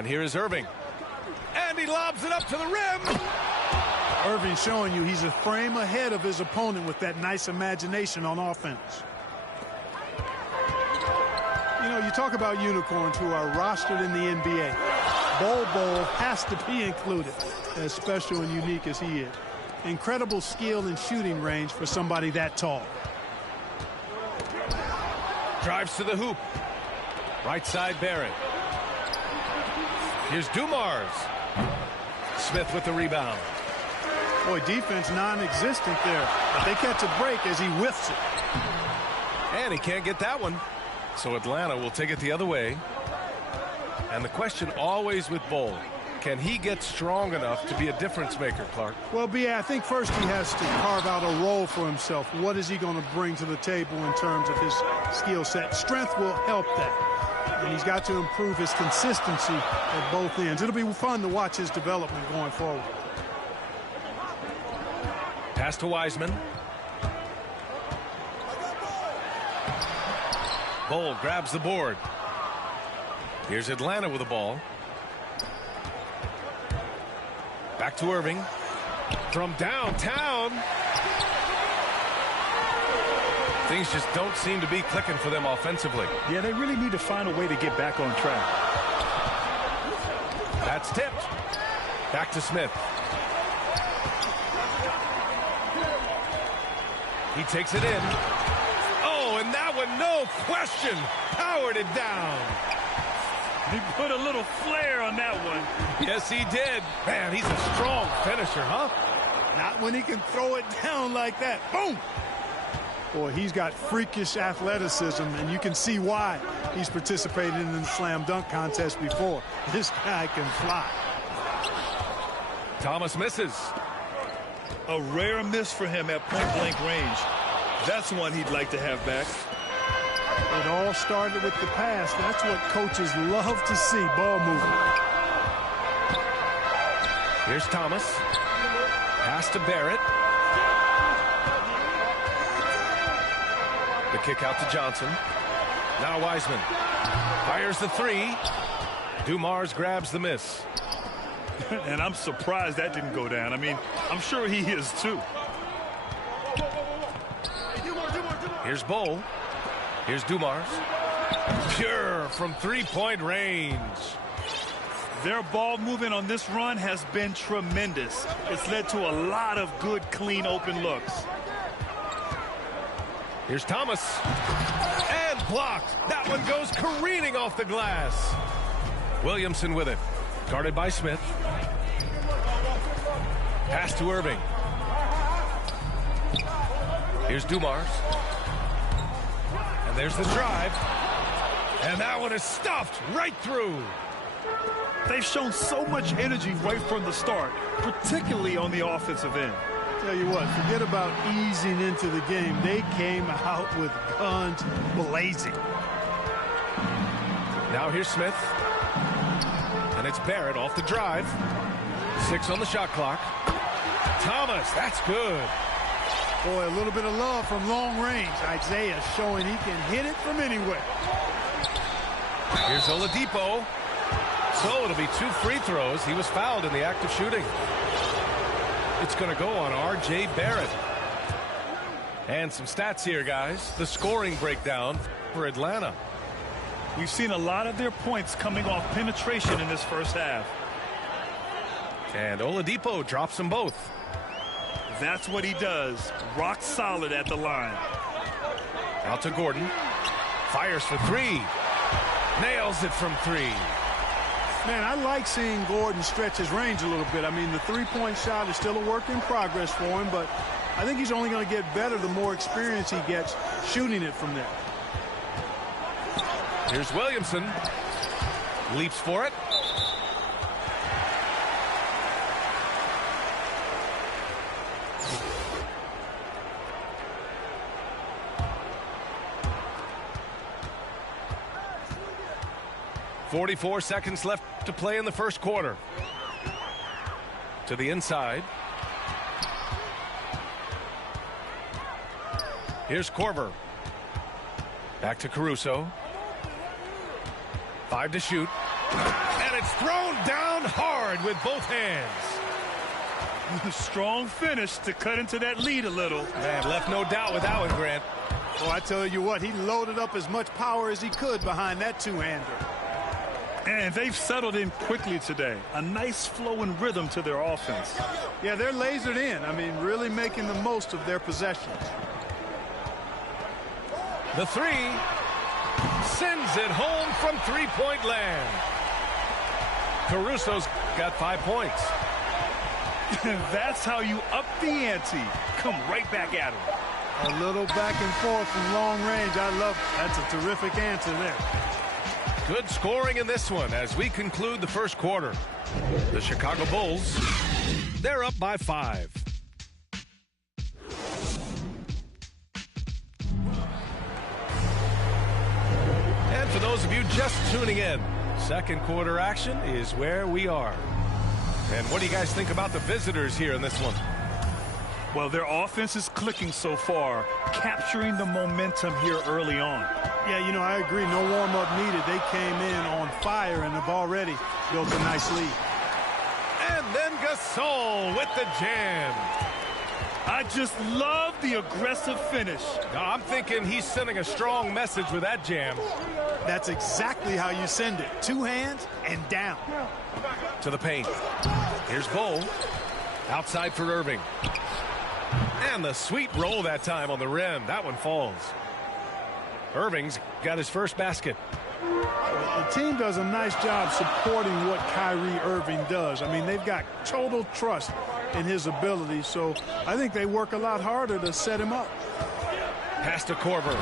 And here is Irving. And he lobs it up to the rim. Irving showing you he's a frame ahead of his opponent with that nice imagination on offense. You know, you talk about unicorns who are rostered in the NBA. Bol has to be included, as special and unique as he is. Incredible skill and shooting range for somebody that tall. Drives to the hoop. Right side, Barrett. Here's Dumars. Smith with the rebound. Boy, defense non-existent there. But they catch a break as he whiffs it. And he can't get that one. So Atlanta will take it the other way. And the question always with Bol, can he get strong enough to be a difference maker, Clark? Well, B.A., I think first he has to carve out a role for himself. What is he going to bring to the table in terms of his skill set? Strength will help that. And he's got to improve his consistency at both ends. It'll be fun to watch his development going forward. Pass to Wiseman. Bol grabs the board. Here's Atlanta with the ball. Back to Irving. From downtown. Things just don't seem to be clicking for them offensively. Yeah, they really need to find a way to get back on track. That's tipped. Back to Smith. He takes it in. Oh, and that one, no question, powered it down. He put a little flair on that one. Yes, he did. Man, he's a strong finisher, huh? Not when he can throw it down like that. Boom! Boy, he's got freakish athleticism, and you can see why he's participated in the slam dunk contest before. This guy can fly. Thomas misses. A rare miss for him at point-blank range. That's one he'd like to have back. It all started with the pass. That's what coaches love to see, ball movement. Here's Thomas. Pass to Barrett. The kick out to Johnson. Now Wiseman. Fires the three. Dumars grabs the miss. And I'm surprised that didn't go down. I mean, I'm sure he is too. Here's Bol. Here's Dumars. Pure from three-point range. Their ball movement on this run has been tremendous. It's led to a lot of good, clean, open looks. Here's Thomas. And blocked. That one goes careening off the glass. Williamson with it. Guarded by Smith. Pass to Irving. Here's Dumars. And there's the drive. And that one is stuffed right through. They've shown so much energy right from the start, particularly on the offensive end. Tell you what, forget about easing into the game. They came out with guns blazing. Now here's Smith. And it's Barrett off the drive. 6 on the shot clock. Thomas, that's good. Boy, a little bit of love from long range. Isaiah showing he can hit it from anywhere. Here's Oladipo. So it'll be 2 free throws. He was fouled in the act of shooting. It's going to go on R.J. Barrett. And some stats here, guys. The scoring breakdown for Atlanta. We've seen a lot of their points coming off penetration in this first half. And Oladipo drops them both. That's what he does. Rock solid at the line. Out to Gordon. Fires for 3. Nails it from 3. Man, I like seeing Gordon stretch his range a little bit. I mean, the three-point shot is still a work in progress for him, but I think he's only going to get better the more experience he gets shooting it from there. Here's Williamson. Leaps for it. .44 seconds left to play in the first quarter. To the inside. Here's Korver. Back to Caruso. 5 to shoot. And it's thrown down hard with both hands. Strong finish to cut into that lead a little. Man, left no doubt with that one, Grant. Oh, I tell you what, he loaded up as much power as he could behind that two-hander. And they've settled in quickly today. A nice flow and rhythm to their offense. Yeah, they're lasered in. I mean, really making the most of their possessions. The three sends it home from three-point land. Caruso's got 5 points. That's how you up the ante. Come right back at him. A little back and forth from long range. I love it. That's a terrific answer there. Good scoring in this one as we conclude the first quarter. The Chicago Bulls, they're up by 5. And for those of you just tuning in, second quarter action is where we are. And what do you guys think about the visitors here in this one? Well, their offense is clicking so far, capturing the momentum here early on. Yeah, you know, I agree. No warm-up needed. They came in on fire and have already built a nice lead. And then Gasol with the jam. I just love the aggressive finish. Now, I'm thinking he's sending a strong message with that jam. That's exactly how you send it. Two hands and down. To the paint. Here's Bull. Outside for Irving. And the sweet roll that time on the rim. That one falls. Irving's got his first basket. The team does a nice job supporting what Kyrie Irving does. I mean, they've got total trust in his ability, so I think they work a lot harder to set him up. Pass to Korver.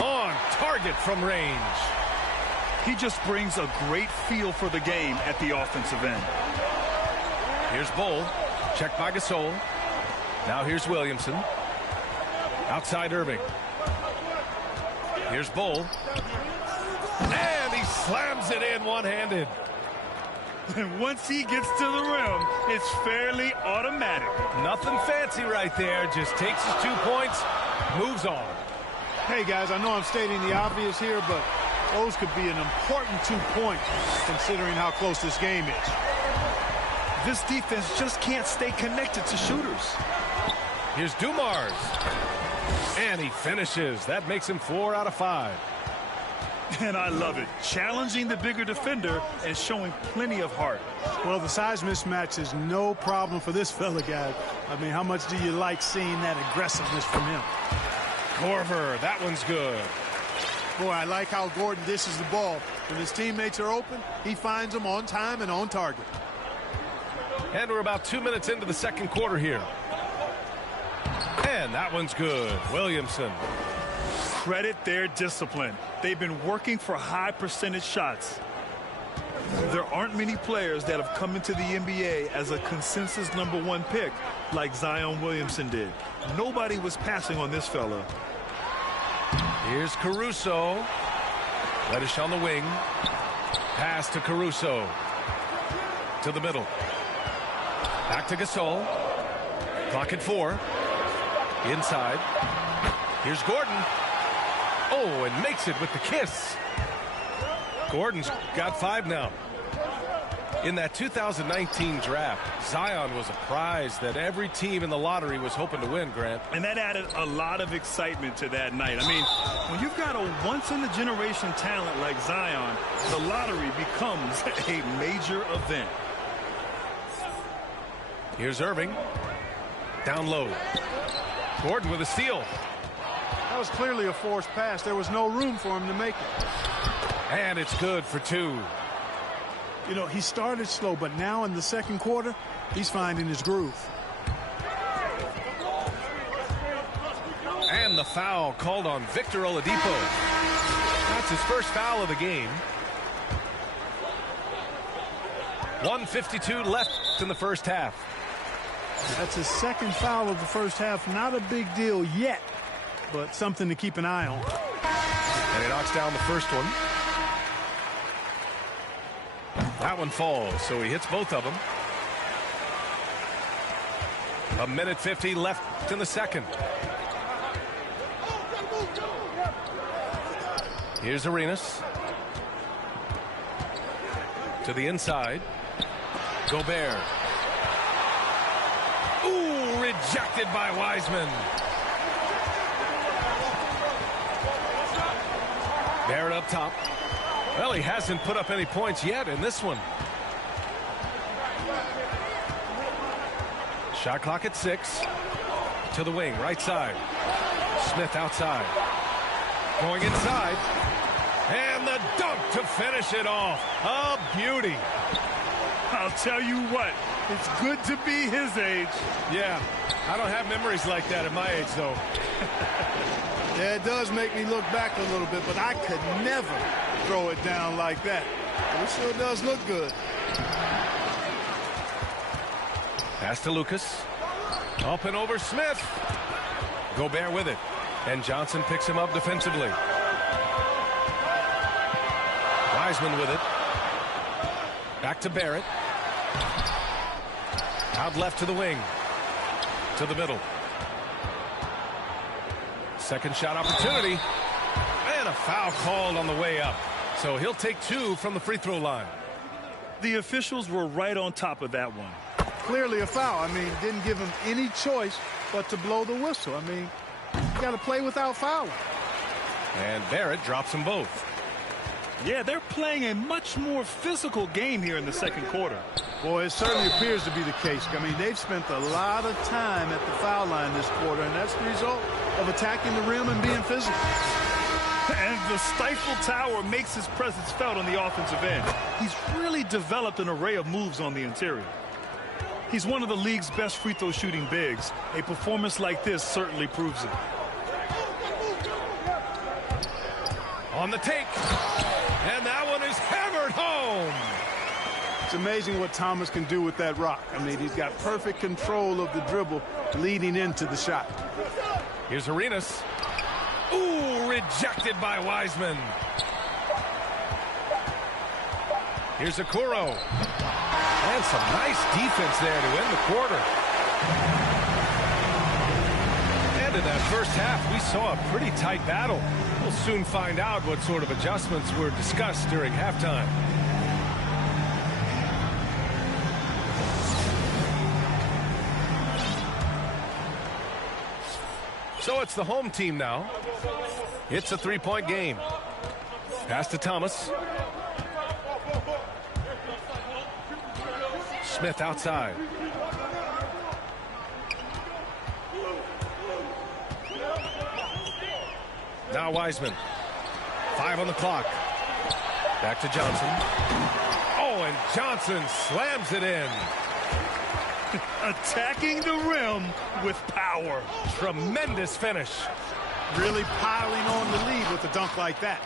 On target from range. He just brings a great feel for the game at the offensive end. Here's Bull. Checked by Gasol. Now here's Williamson. Outside Irving. Here's Bull. And he slams it in one-handed. And once he gets to the rim, it's fairly automatic. Nothing fancy right there. Just takes his 2 points, moves on. Hey, guys, I know I'm stating the obvious here, but those could be an important 2 points considering how close this game is. This defense just can't stay connected to shooters. Here's Dumars. And he finishes. That makes him 4 out of 5. And I love it. Challenging the bigger defender and showing plenty of heart. Well, the size mismatch is no problem for this fella, guys. I mean, how much do you like seeing that aggressiveness from him? Korver, that one's good. Boy, I like how Gordon dishes the ball. When his teammates are open, he finds them on time and on target. And we're about 2 minutes into the second quarter here. And that one's good. Williamson. Credit their discipline. They've been working for high percentage shots. There aren't many players that have come into the NBA as a consensus #1 pick like Zion Williamson did. Nobody was passing on this fella. Here's Caruso. Reddish on the wing. Pass to Caruso. To the middle. Back to Gasol. Clock at 4. Inside. Here's Gordon. Oh, and makes it with the kiss. Gordon's got 5 now. In that 2019 draft, Zion was a prize that every team in the lottery was hoping to win, Grant. And that added a lot of excitement to that night. I mean, when you've got a once-in-a-generation talent like Zion, the lottery becomes a major event. Here's Irving. Down low. Gordon with a steal. That was clearly a forced pass. There was no room for him to make it. And it's good for 2. You know, he started slow, but now in the second quarter, he's finding his groove. And the foul called on Victor Oladipo. That's his first foul of the game. 1:52 left in the first half. That's his second foul of the first half. Not a big deal yet, but something to keep an eye on. And he knocks down the first one. That one falls, so he hits both of them. 1:50 left in the second. Here's Arenas. To the inside. Gobert. Ooh, rejected by Wiseman. Barrett up top. Well, he hasn't put up any points yet in this one. Shot clock at 6. To the wing, right side. Smith outside. Going inside. And the dunk to finish it off. A beauty. I'll tell you what, it's good to be his age. Yeah, I don't have memories like that at my age, though. Yeah, it does make me look back a little bit, but I could never throw it down like that. But it sure does look good. Pass to Lucas. Up and over Smith. Gobert with it. And Johnson picks him up defensively. Wiseman with it. Back to Barrett. Out left to the wing. To the middle. Second shot opportunity. And a foul called on the way up. So he'll take 2 from the free throw line. The officials were right on top of that one. Clearly a foul. I mean, didn't give him any choice but to blow the whistle. I mean, you got to play without fouling. And Barrett drops them both. Yeah, they're playing a much more physical game here in the second quarter. Boy, it certainly appears to be the case. I mean, they've spent a lot of time at the foul line this quarter, and that's the result of attacking the rim and being physical. And the stifle tower makes his presence felt on the offensive end. He's really developed an array of moves on the interior. He's one of the league's best free throw shooting bigs. A performance like this certainly proves it. On the take. And that one is hammered home. It's amazing what Thomas can do with that rock. I mean, he's got perfect control of the dribble leading into the shot. Here's Arenas. Ooh, rejected by Wiseman. Here's Okoro. And some nice defense there to end the quarter. And in that first half, we saw a pretty tight battle. We'll soon find out what sort of adjustments were discussed during halftime. So it's the home team now. It's a three-point game. Pass to Thomas. Smith outside. Now Wiseman. 5 on the clock. Back to Johnson. Oh, and Johnson slams it in. Attacking the rim with power. Tremendous finish. Really piling on the lead with a dunk like that.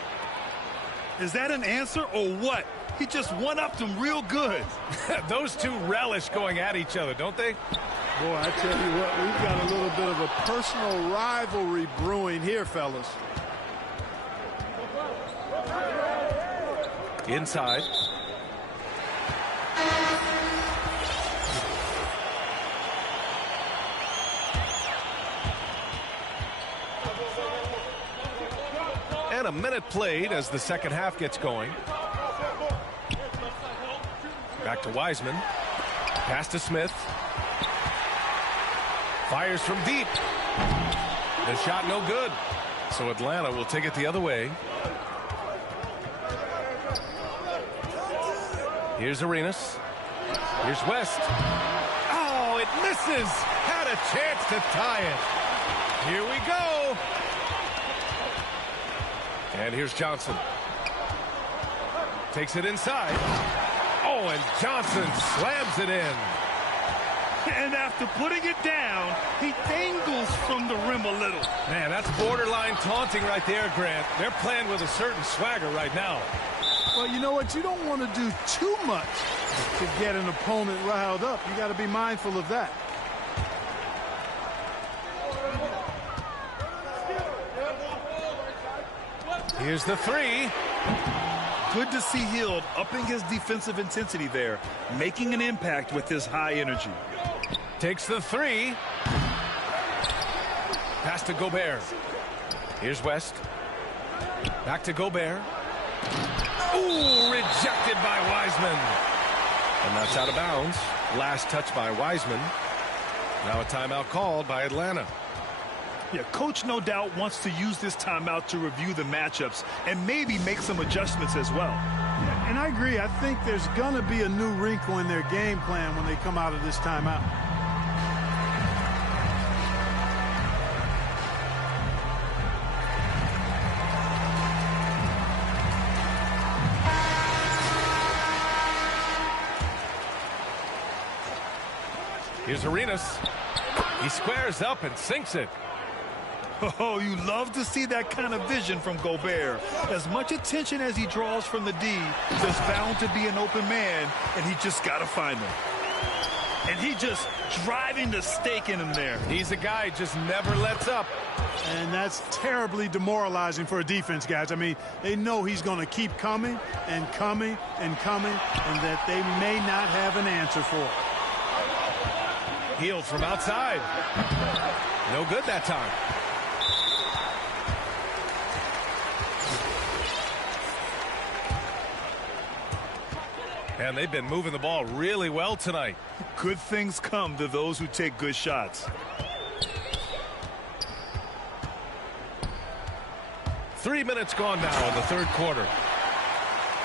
Is that an answer or what? He just one-upped him real good. Those two relish going at each other, don't they? Boy, I tell you what, we've got a little bit of a personal rivalry brewing here, fellas. Inside. And a minute played as the second half gets going. Back to Wiseman. Pass to Smith. Fires from deep. The shot no good. So Atlanta will take it the other way. Here's Arenas. Here's West. Oh, it misses. Had a chance to tie it. Here we go. And here's Johnson. Takes it inside. Oh, and Johnson slams it in. And after putting it down, he dangles from the rim a little. Man, that's borderline taunting right there, Grant. They're playing with a certain swagger right now. Well, you know what? You don't want to do too much to get an opponent riled up. You got to be mindful of that. Here's the three. Good to see Hield upping his defensive intensity there, making an impact with his high energy. Takes the three. Pass to Gobert. Here's West. Back to Gobert. Ooh, rejected by Wiseman. And that's out of bounds. Last touch by Wiseman. Now a timeout called by Atlanta. Yeah, coach no doubt wants to use this timeout to review the matchups and maybe make some adjustments as well. And I agree. I think there's going to be a new wrinkle in their game plan when they come out of this timeout. Here's Arenas. He squares up and sinks it. Oh, you love to see that kind of vision from Gobert. As much attention as he draws from the D, there's bound to be an open man, and he just got to find him. And he just driving the stake in him there. He's a guy who just never lets up. And that's terribly demoralizing for a defense, guys. I mean, they know he's going to keep coming and coming and coming, and that they may not have an answer for it. Healed from outside. No good that time. And they've been moving the ball really well tonight. Good things come to those who take good shots. 3 minutes gone now in the third quarter.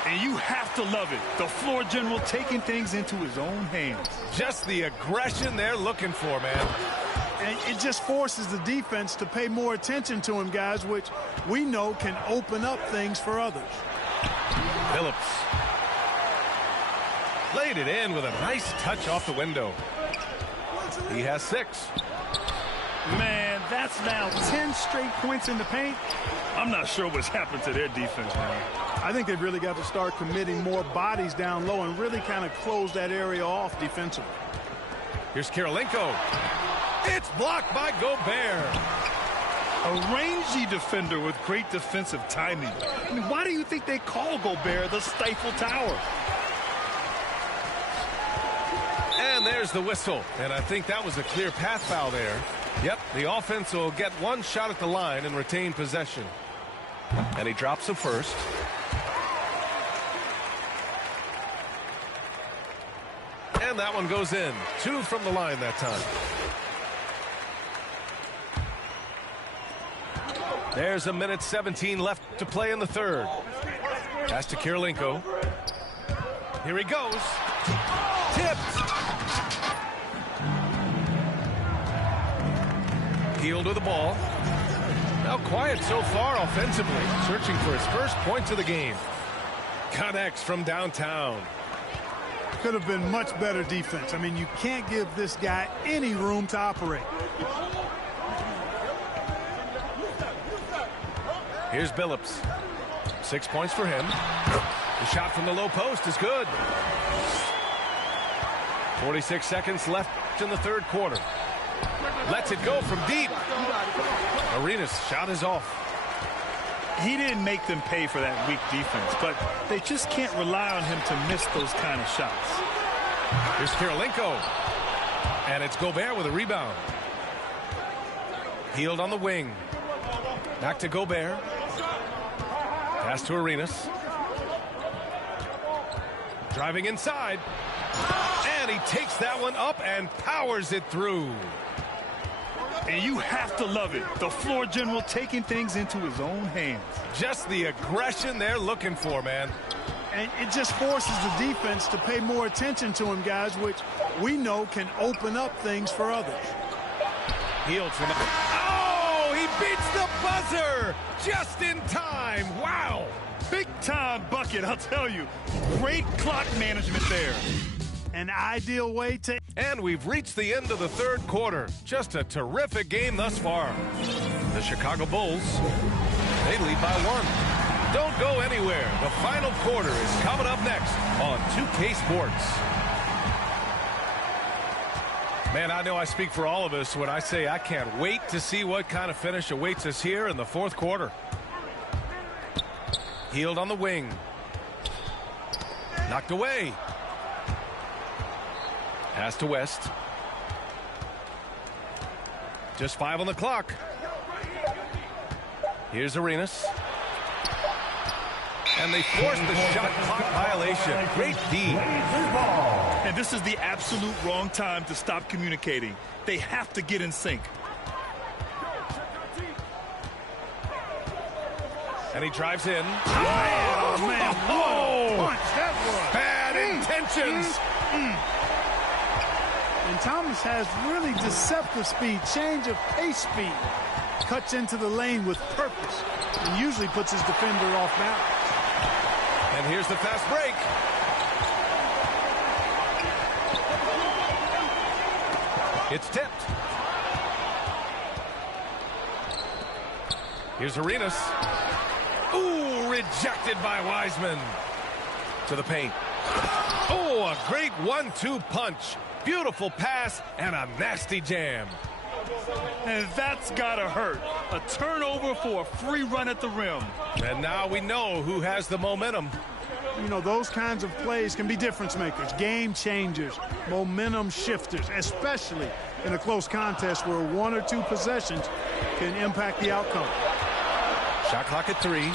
And you have to love it. The floor general taking things into his own hands. Just the aggression they're looking for, man. And it just forces the defense to pay more attention to him, guys, which we know can open up things for others. Phillips. Laid it in with a nice touch off the window. He has 6. Man, that's now 10 straight points in the paint. I'm not sure what's happened to their defense, man. I think they've really got to start committing more bodies down low and really kind of close that area off defensively. Here's Kirilenko. It's blocked by Gobert. A rangy defender with great defensive timing. I mean, why do you think they call Gobert the Stifle Tower? And there's the whistle. And I think that was a clear path foul there. Yep, the offense will get one shot at the line and retain possession. And he drops the first. And that one goes in. 2 from the line that time. There's a minute 17 left to play in the third. Pass to Kirilenko. Here he goes. Tipped. Healed with the ball. Now quiet so far offensively. Searching for his first points of the game. Connects from downtown. Could have been much better defense. I mean, you can't give this guy any room to operate. Here's Billups. 6 points for him. The shot from the low post is good. 46 seconds left in the third quarter. Lets it go from deep. Arenas' shot is off. He didn't make them pay for that weak defense, but they just can't rely on him to miss those kind of shots. Here's Kirilenko. And it's Gobert with a rebound. Healed on the wing. Back to Gobert. Pass to Arenas. Driving inside. And he takes that one up and powers it through. And you have to love it. The floor general taking things into his own hands. Just the aggression they're looking for, man. And it just forces the defense to pay more attention to him, guys, which we know can open up things for others. Healed from... Oh, he beats the buzzer just in time. Wow. Big time bucket, I'll tell you. Great clock management there. An ideal way to... And we've reached the end of the third quarter. Just a terrific game thus far. The Chicago Bulls, they lead by 1. Don't go anywhere. The final quarter is coming up next on 2K Sports. Man, I know I speak for all of us when I say I can't wait to see what kind of finish awaits us here in the fourth quarter. Healed on the wing. Knocked away. Pass to West. Just 5 on the clock. Here's Arenas. And they forced the shot clock violation. Great D. And this is the absolute wrong time to stop communicating. They have to get in sync. And he drives in. Oh, man. Oh, Punch that was. bad intentions. And Thomas has really deceptive speed, change of pace speed. Cuts into the lane with purpose and usually puts his defender off balance. And here's the fast break. It's tipped. Here's Arenas. Ooh, rejected by Wiseman. To the paint. Oh, a great 1-2 punch. Beautiful pass and a nasty jam. And that's gotta hurt. A turnover for a free run at the rim. And now we know who has the momentum. You know, those kinds of plays can be difference makers, game changers, momentum shifters, especially in a close contest where 1 or 2 possessions can impact the outcome. Shot clock at 3.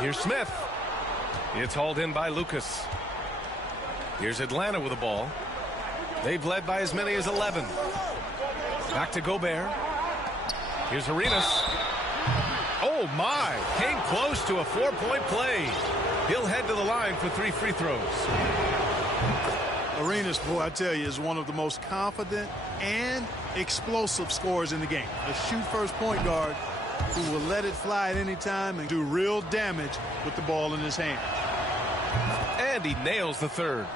Here's Smith. It's hauled in by Lucas. Here's Atlanta with the ball. They've led by as many as 11. Back to Gobert. Here's Arenas. Oh, my. Came close to a 4-point play. He'll head to the line for 3 free throws. Arenas, boy, I tell you, is one of the most confident and explosive scorers in the game. A shoot-first point guard who will let it fly at any time and do real damage with the ball in his hand. And he nails the third.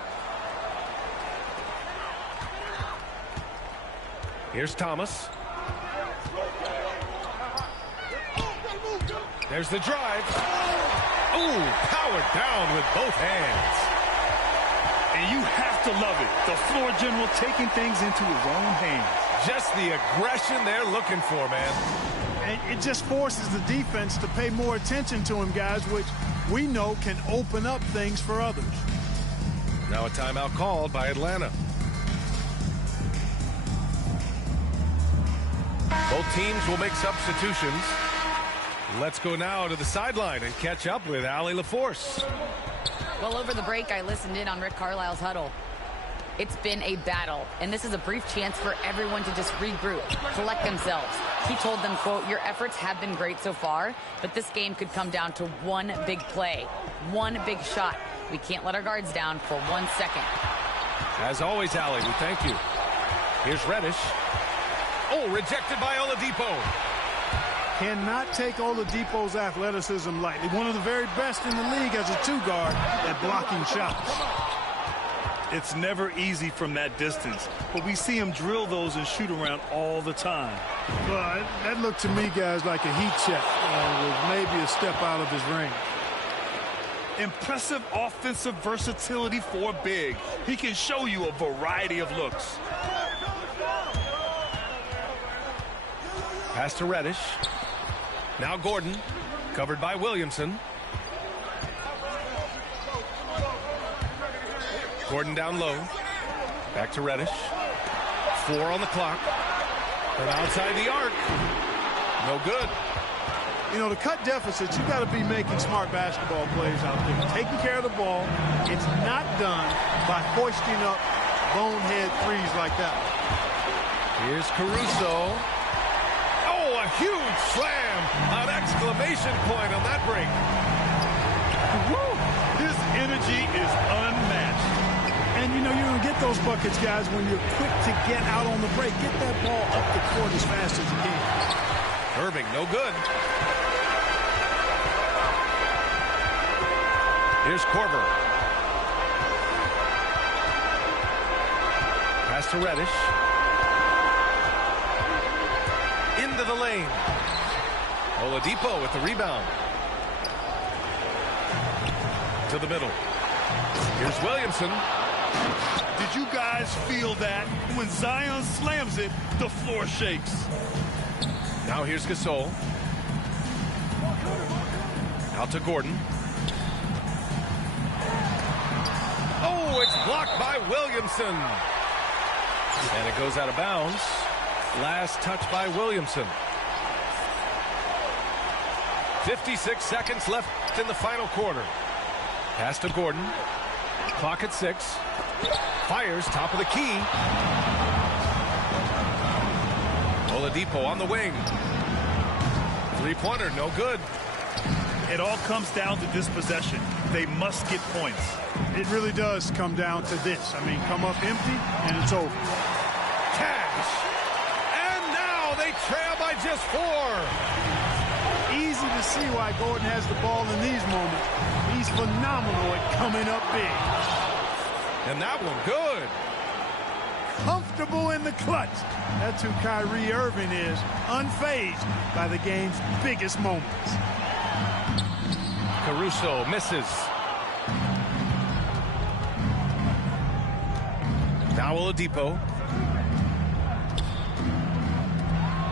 Here's Thomas. There's the drive. Ooh, powered down with both hands. And you have to love it. The floor general taking things into his own hands. Just the aggression they're looking for, man. And it just forces the defense to pay more attention to him, guys, which we know can open up things for others. Now a timeout called by Atlanta. Both teams will make substitutions. Let's go now to the sideline and catch up with Allie LaForce. Well, over the break, I listened in on Rick Carlisle's huddle. It's been a battle, and this is a brief chance for everyone to just regroup, collect themselves. He told them, quote, "Your efforts have been great so far, but this game could come down to one big play, one big shot. We can't let our guards down for 1 second." As always, Allie, we thank you. Here's Reddish. Oh, rejected by Oladipo. Cannot take Oladipo's athleticism lightly. One of the very best in the league as a 2-guard at blocking shots. It's never easy from that distance, but we see him drill those and shoot around all the time. Well, that looked to me, guys, like a heat check with maybe a step out of his range. Impressive offensive versatility for big. He can show you a variety of looks. Pass to Reddish. Now Gordon, covered by Williamson. Gordon down low. Back to Reddish. 4 on the clock. And outside the arc. No good. You know, to cut deficits, you got to be making smart basketball plays out there. Taking care of the ball. It's not done by hoisting up bonehead threes like that. Here's Caruso. Oh, a huge slam. An exclamation point on that break. Woo! His energy is unmatched. And, you know, you're going to get those buckets, guys, when you're quick to get out on the break. Get that ball up the court as fast as you can. Irving, no good. Here's Korver. Pass to Reddish. Into the lane. Oladipo with the rebound. To the middle. Here's Williamson. Did you guys feel that? When Zion slams it, the floor shakes. Now here's Gasol. Out to Gordon. Oh, it's blocked by Williamson. And it goes out of bounds. Last touch by Williamson. 56 seconds left in the final quarter. Pass to Gordon. Clock at 6. Fires top of the key. Oladipo on the wing. Three-pointer, no good. It all comes down to this possession. They must get points. It really does come down to this. I mean, come up empty, and it's over. Cash. And now they trail by just 4. Easy to see why Gordon has the ball in these moments. He's phenomenal at coming up big. And that one good. Comfortable in the clutch. That's who Kyrie Irving is, unfazed by the game's biggest moments. Caruso misses. Now Oladipo.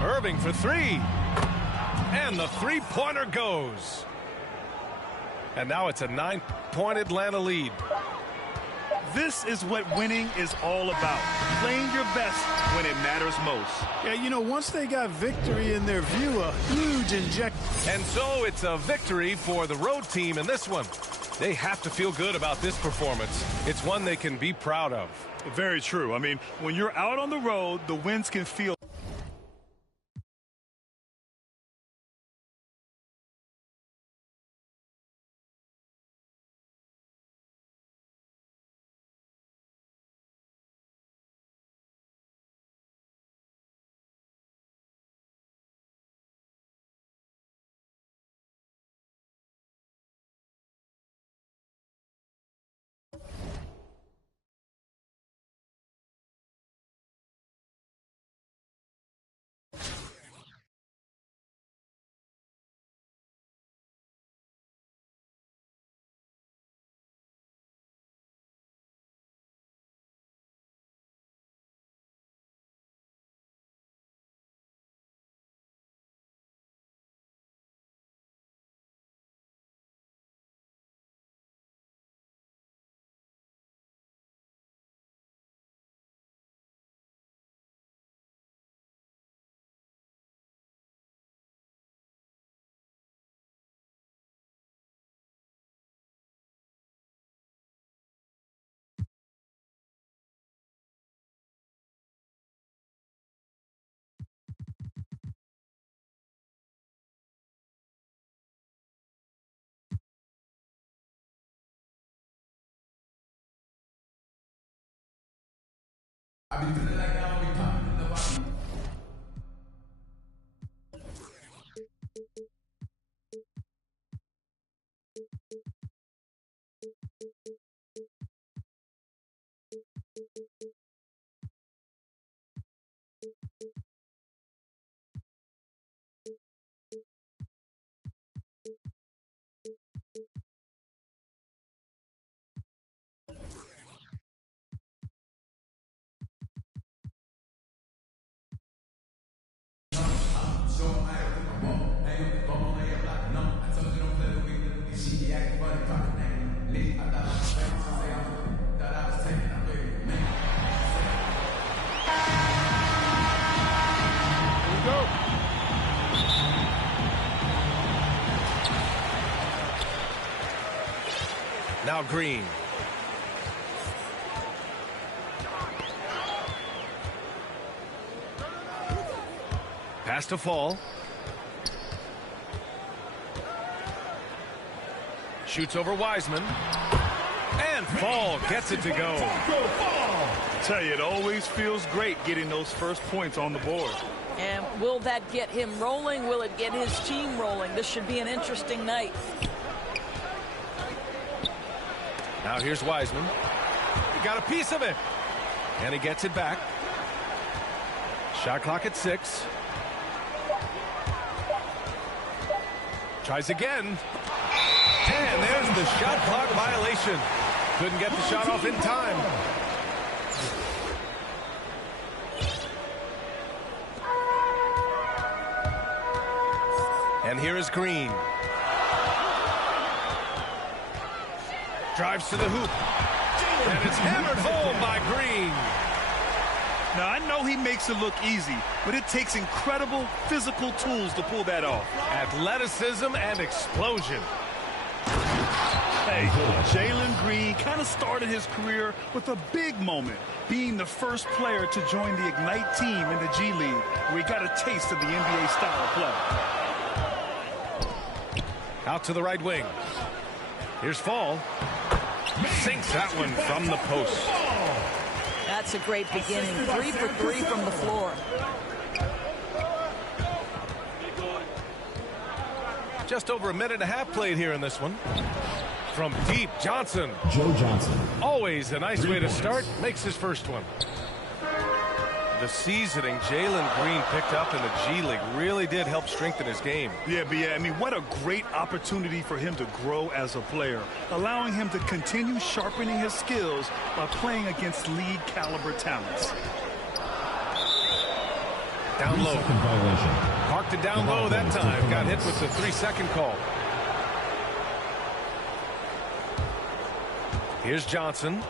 Irving for 3. And the three-pointer goes. And now it's a 9-point Atlanta lead. This is what winning is all about. Playing your best when it matters most. Yeah, you know, once they got victory in their view, a huge injection. And so it's a victory for the road team in this one. They have to feel good about this performance. It's one they can be proud of. Very true. I mean, when you're out on the road, the wins can feel Now Green. Pass to Fall. Shoots over Wiseman. And Fall gets it to go. I tell you, it always feels great getting those first points on the board. And will that get him rolling? Will it get his team rolling? This should be an interesting night. Now here's Wiseman. He got a piece of it. And he gets it back. Shot clock at 6. Tries again. And there's the shot clock violation. Couldn't get the shot off in time. And here is Green. Drives to the hoop. And it's hammered home by Green. Now, I know he makes it look easy, but it takes incredible physical tools to pull that off. Athleticism and explosion. Hey, Jalen Green kind of started his career with a big moment, being the first player to join the Ignite team in the G League, where he got a taste of the NBA style of play. Out to the right wing. Here's Fall. Sinks that one from the post. That's a great beginning. 3 for 3 from the floor. Just over a minute and a half played here in this one. From deep, Johnson. Joe Johnson. Always a nice way to start. Makes his first one. The seasoning Jalen Green picked up in the G League really did help strengthen his game. Yeah, I mean, what a great opportunity for him to grow as a player, allowing him to continue sharpening his skills while playing against league caliber talents. Down low. Parked it down low that time. Got hit with the 3-second call. Here's Johnson.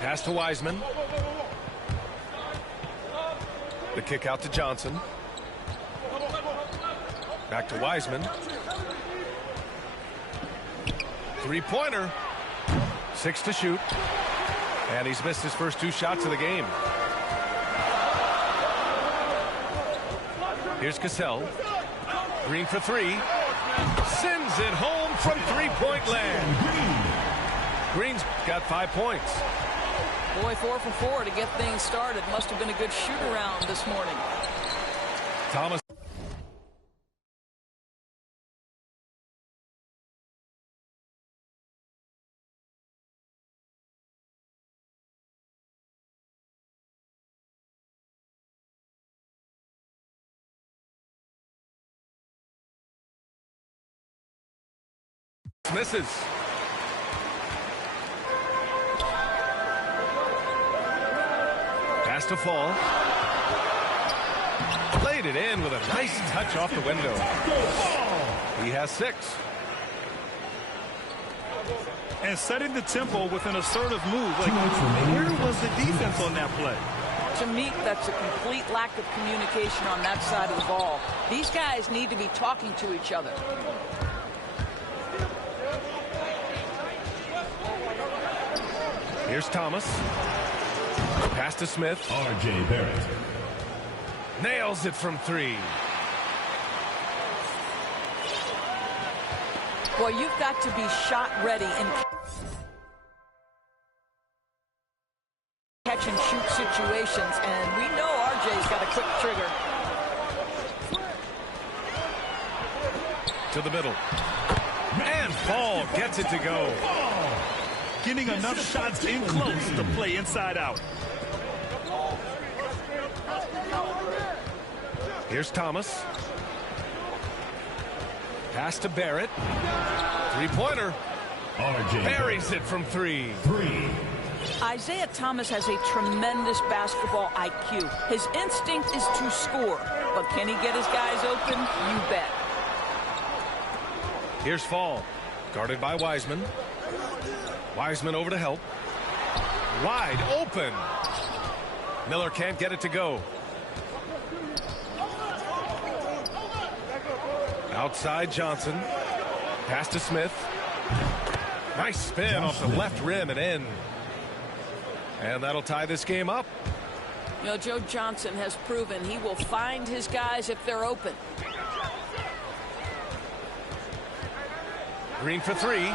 Pass to Wiseman. The kick out to Johnson. Back to Wiseman. Three-pointer. 6 to shoot. And he's missed his first 2 shots of the game. Here's Cassell. Green for 3. Sends it home from three-point land. Green's got 5 points. Boy, 4 for 4 to get things started. Must have been a good shoot-around this morning. Thomas. Misses. Pass to Fall. Laid it in with a nice touch off the window. He has 6. And setting the tempo with an assertive move. Like, where was the defense on that play? To me, that's a complete lack of communication on that side of the ball. These guys need to be talking to each other. Here's Thomas. Pass to Smith. R.J. Barrett. Nails it from 3. Boy, you've got to be shot ready in catch and shoot situations, and we know RJ's got a quick trigger. To the middle. And Fall gets it to go. Getting enough shots in close to play inside out. Here's Thomas. Pass to Barrett. Three-pointer. R.J. Buries it from 3. Isaiah Thomas has a tremendous basketball IQ. His instinct is to score, but can he get his guys open? You bet. Here's Fall. Guarded by Wiseman. Wiseman over to help. Wide open. Miller can't get it to go. Outside Johnson. Pass to Smith. Nice spin off the left rim and in. And that'll tie this game up. You know, Joe Johnson has proven he will find his guys if they're open. Green for 3.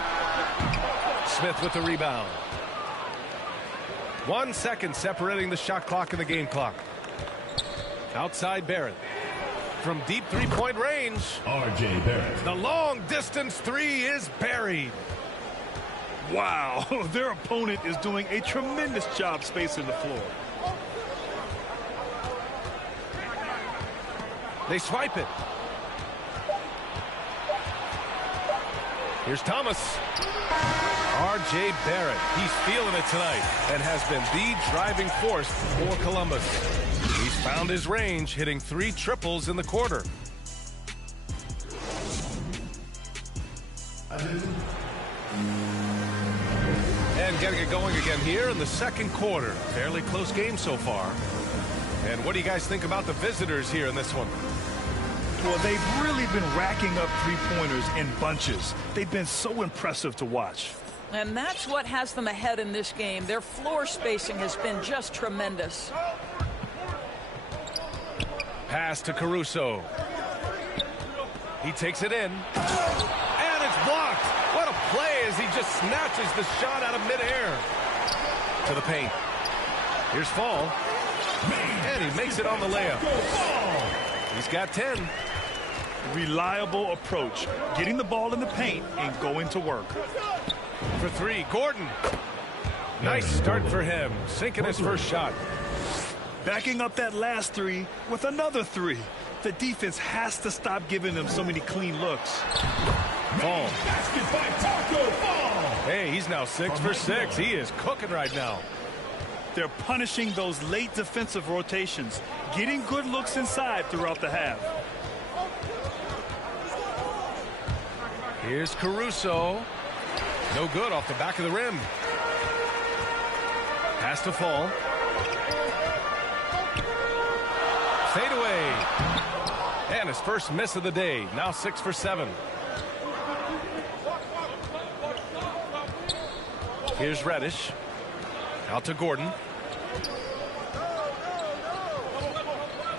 Smith with the rebound. 1 second separating the shot clock and the game clock. Outside Barrett. From deep three-point range. R.J. Barrett. The long distance 3 is buried. Wow, their opponent is doing a tremendous job spacing the floor. They swipe it. Here's Thomas. R.J. Barrett. He's feeling it tonight and has been the driving force for Columbus. He's found his range, hitting 3 triples in the quarter. And getting it going again here in the second quarter. Fairly close game so far. And what do you guys think about the visitors here in this one? Well, they've really been racking up three-pointers in bunches. They've been so impressive to watch. And that's what has them ahead in this game. Their floor spacing has been just tremendous. Pass to Caruso. He takes it in. And it's blocked. What a play as he just snatches the shot out of midair. To the paint. Here's Fall. And he makes it on the layup. He's got 10. Reliable approach. Getting the ball in the paint and going to work. For three, Gordon. Nice start for him. Sinking his first shot. Backing up that last three with another three. The defense has to stop giving them so many clean looks. Fall. Hey, he's now 6 for 6. He is cooking right now. They're punishing those late defensive rotations, getting good looks inside throughout the half. Here's Caruso. No good off the back of the rim. Pass to Fall. Fade away. And his first miss of the day. Now 6 for 7. Here's Reddish. Out to Gordon.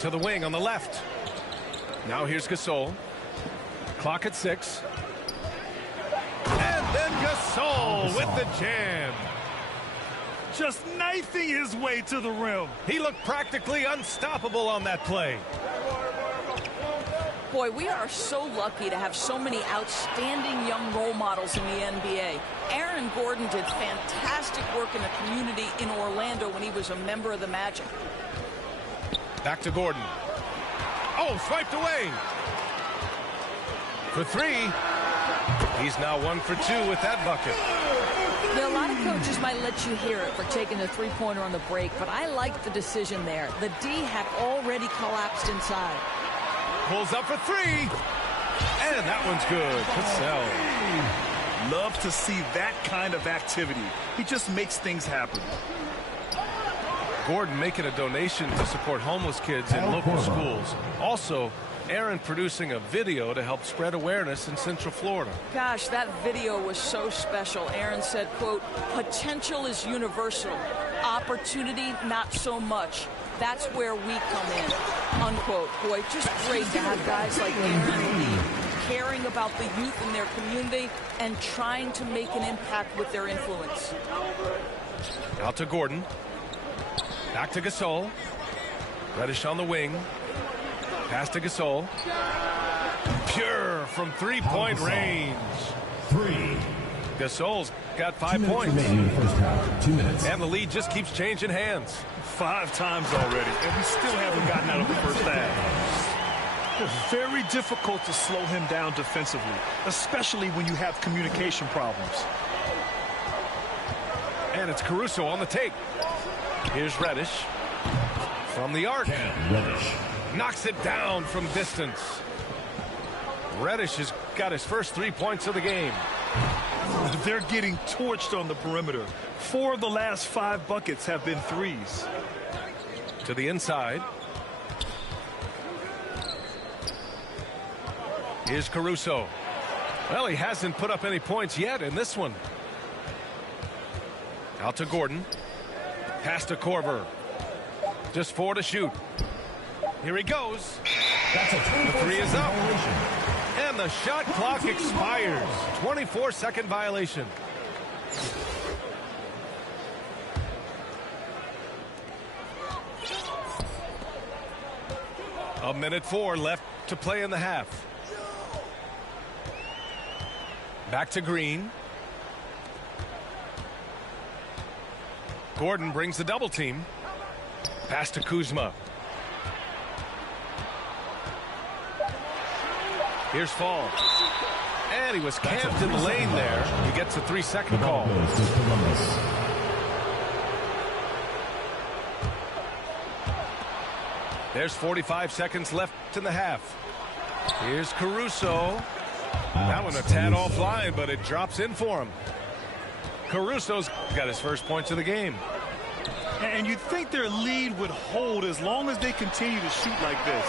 To the wing on the left. Now here's Gasol. Clock at 6. And then Gasol with the jam. Just knifing his way to the rim. He looked practically unstoppable on that play. Boy, we are so lucky to have so many outstanding young role models in the NBA. Aaron Gordon did fantastic work in the community in Orlando when he was a member of the Magic. Back to Gordon. Oh, swiped away. For three. He's now 1 for 2 with that bucket. Now, a lot of coaches might let you hear it for taking the three-pointer on the break, but I like the decision there. The D had already collapsed inside. Pulls up for three. And that one's good. Cassell. Love to see that kind of activity. He just makes things happen. Gordon making a donation to support homeless kids in local schools. Also, Aaron producing a video to help spread awareness in Central Florida. Gosh, that video was so special. Aaron said, quote, "Potential is universal. Opportunity, not so much. That's where we come in," unquote. Boy, just great to have guys like Aaron Lee caring about the youth in their community and trying to make an impact with their influence. Out to Gordon. Back to Gasol. Reddish on the wing. Pass to Gasol. Pure from three-point range. 3. Gasol's got 5 points. First half, 2 minutes. And the lead just keeps changing hands. 5 times already, and we still haven't gotten out of the first half. It's very difficult to slow him down defensively, especially when you have communication problems. And it's Caruso on the take. Here's Reddish. From the arc. Reddish. Knocks it down from distance. Reddish has got his first 3 points of the game. They're getting torched on the perimeter. 4 of the last 5 buckets have been threes. To the inside. Here's Caruso. Well, he hasn't put up any points yet in this one. Out to Gordon. Pass to Korver. Just 4 to shoot. Here he goes. The 3 is up. And the shot clock expires. 24-second violation. A minute 4 left to play in the half. Back to Green. Gordon brings the double team. Pass to Kuzma. Here's Fall. And he was camped in the lane there. He gets a 3-second call. There's 45 seconds left in the half. Here's Caruso. That one a tad offline, but it drops in for him. Caruso's got his first points of the game. And you'd think their lead would hold as long as they continue to shoot like this.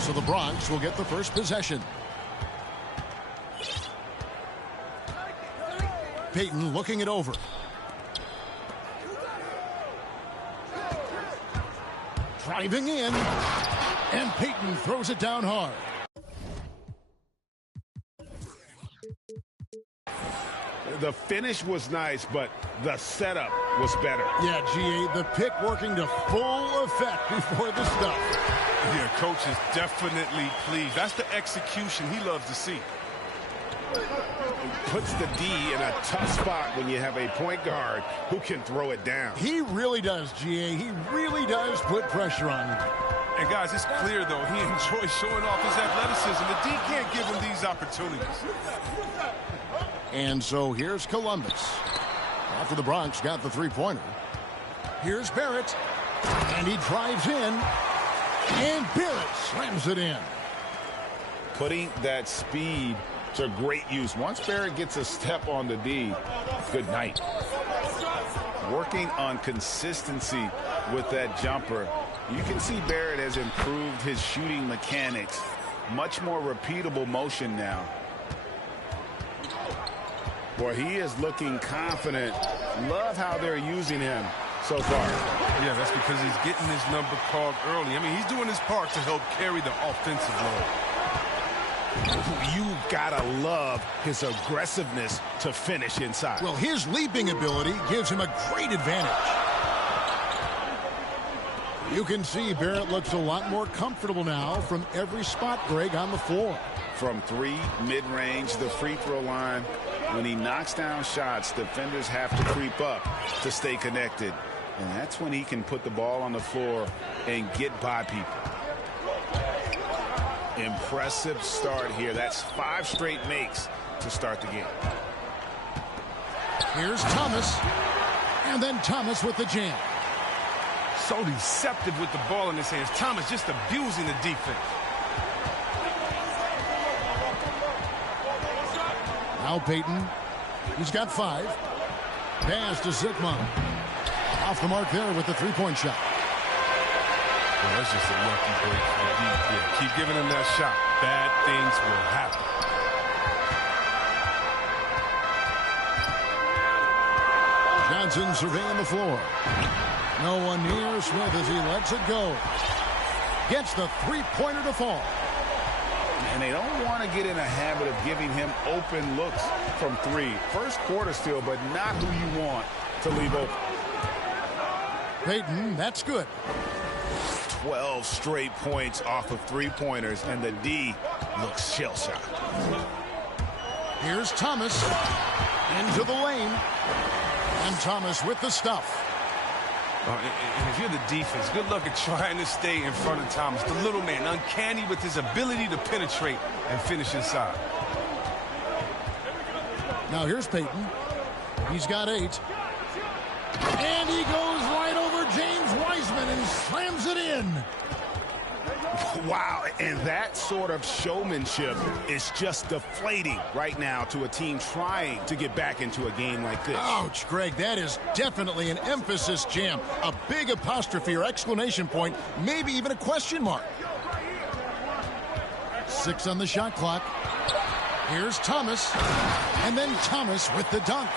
So the Bronx will get the first possession. Payton looking it over. Driving in. And Payton throws it down hard. The finish was nice, but the setup was better. Yeah, GA, the pick working to full effect before the stuff. Yeah, coach is definitely pleased. That's the execution he loves to see. Puts the D in a tough spot when you have a point guard who can throw it down. He really does, GA. He really does put pressure on him. And, guys, it's clear, though, he enjoys showing off his athleticism. The D can't give him these opportunities. And so here's Columbus. After the Bronx got the three-pointer. Here's Barrett. And he drives in. And Barrett slams it in. Putting that speed to great use. Once Barrett gets a step on the D, good night. Working on consistency with that jumper. You can see Barrett has improved his shooting mechanics. Much more repeatable motion now. Boy, he is looking confident. Love how they're using him so far. Yeah, that's because he's getting his number called early. I mean, he's doing his part to help carry the offensive load. You gotta love his aggressiveness to finish inside. Well, his leaping ability gives him a great advantage. You can see Barrett looks a lot more comfortable now from every spot, Greg, on the floor. From three, mid-range, the free throw line. When he knocks down shots, defenders have to creep up to stay connected. And that's when he can put the ball on the floor and get by people. Impressive start here. That's 5 straight makes to start the game. Here's Thomas. And then Thomas with the jam. So deceptive with the ball in his hands. Thomas just abusing the defense. Now Payton. He's got 5. Pass to Sigma. Off the mark there with the three-point shot. Well, that's just a lucky break for the deep. Yeah, keep giving him that shot. Bad things will happen. Johnson surveying the floor. No one near Smith as he lets it go. Gets the three-pointer to fall. And they don't want to get in a habit of giving him open looks from 3. First quarter still, but not who you want to leave open. Payton, that's good. 12 straight points off of three-pointers, and the D looks shell-shocked. Here's Thomas into the lane. And Thomas with the stuff. And if you're the defense, good luck at trying to stay in front of Thomas. The little man, uncanny with his ability to penetrate and finish inside. Now here's Payton. He's got 8. And he goes right over James Wiseman and slams it in. Wow, and that sort of showmanship is just deflating right now to a team trying to get back into a game like this. Ouch, Greg, that is definitely an emphasis jam. A big apostrophe or exclamation point, maybe even a question mark. 6 on the shot clock. Here's Thomas, and then Thomas with the dunk.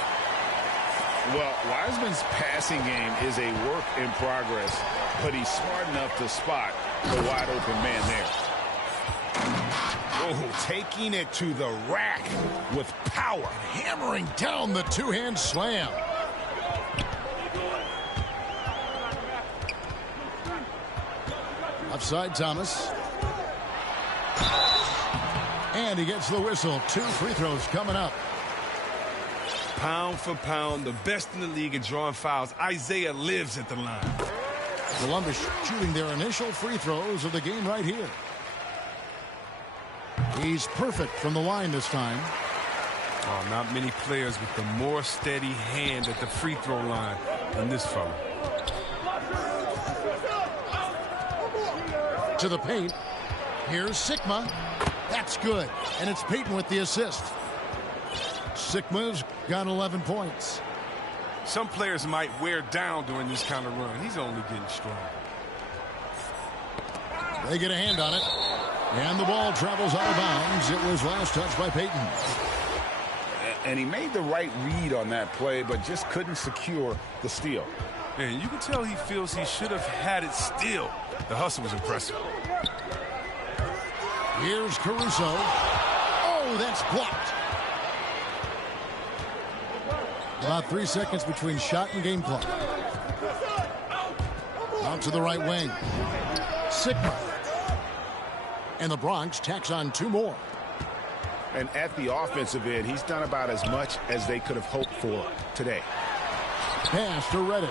Well, Wiseman's passing game is a work in progress, but he's smart enough to spot the wide open man there. Oh, taking it to the rack with power. Hammering down the two-hand slam. Upside Thomas. And he gets the whistle. 2 free throws coming up. Pound for pound, the best in the league at drawing fouls. Isaiah lives at the line. Columbus shooting their initial free throws of the game right here. He's perfect from the line this time. Oh, not many players with the more steady hand at the free throw line than this fella. To the paint. Here's Sigma. That's good. And it's Payton with the assist. Sigma's got 11 points. Some players might wear down during this kind of run. He's only getting strong. They get a hand on it. And the ball travels out of bounds. It was last touched by Payton. And he made the right read on that play, but just couldn't secure the steal. And you can tell he feels he should have had it still. The hustle was impressive. Here's Caruso. Oh, that's blocked. About 3 seconds between shot and game clock. Out to the right wing. Sigma. And the Bronx tacks on 2 more. And at the offensive end, he's done about as much as they could have hoped for today. Pass to Reddish.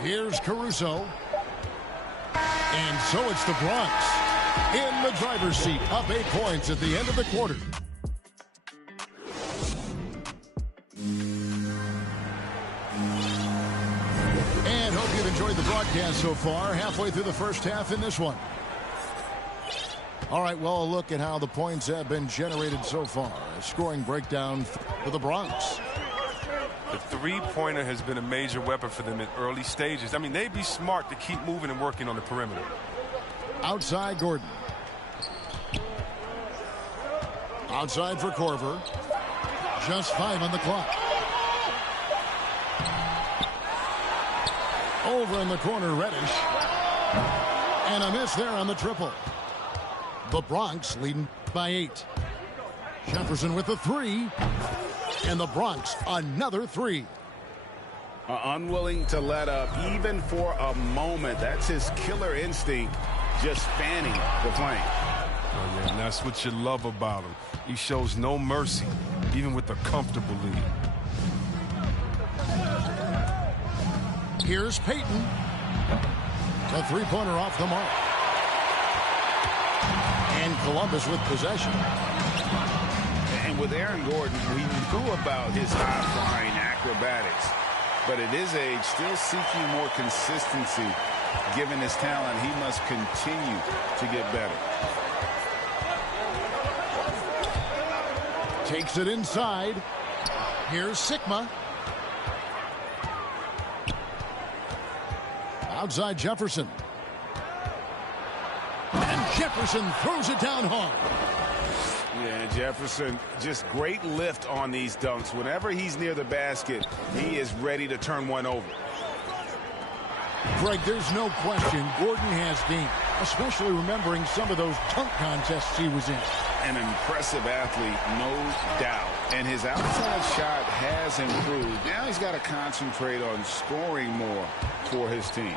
Here's Caruso. And so it's the Bronx in the driver's seat, up 8 points at the end of the quarter. And hope you've enjoyed the broadcast so far, halfway through the first half in this one. All right, well, a look at how the points have been generated so far. A scoring breakdown for the Bronx. The three-pointer has been a major weapon for them in early stages. I mean, they'd be smart to keep moving and working on the perimeter. Outside Gordon. Outside for Corver. Just 5 on the clock. Over in the corner, Reddish. And a miss there on the triple. The Bronx leading by 8. Jefferson with the 3. And the Bronx another 3. Unwilling to let up even for a moment. That's his killer instinct, just fanning the flame. Oh, yeah, and that's what you love about him. He shows no mercy, even with a comfortable lead. Here's Payton. The three-pointer off the mark. And Columbus with possession. And with Aaron Gordon, we knew about his high-flying acrobatics, but at his age, still seeking more consistency. Given his talent, he must continue to get better. Takes it inside. Here's Sigma. Outside Jefferson. And Jefferson throws it down hard. Yeah, Jefferson, just great lift on these dunks. Whenever he's near the basket, he is ready to turn one over. Greg, there's no question Gordon has game, especially remembering some of those dunk contests he was in. An impressive athlete, no doubt. And his outside shot has improved. Now he's got to concentrate on scoring more for his team.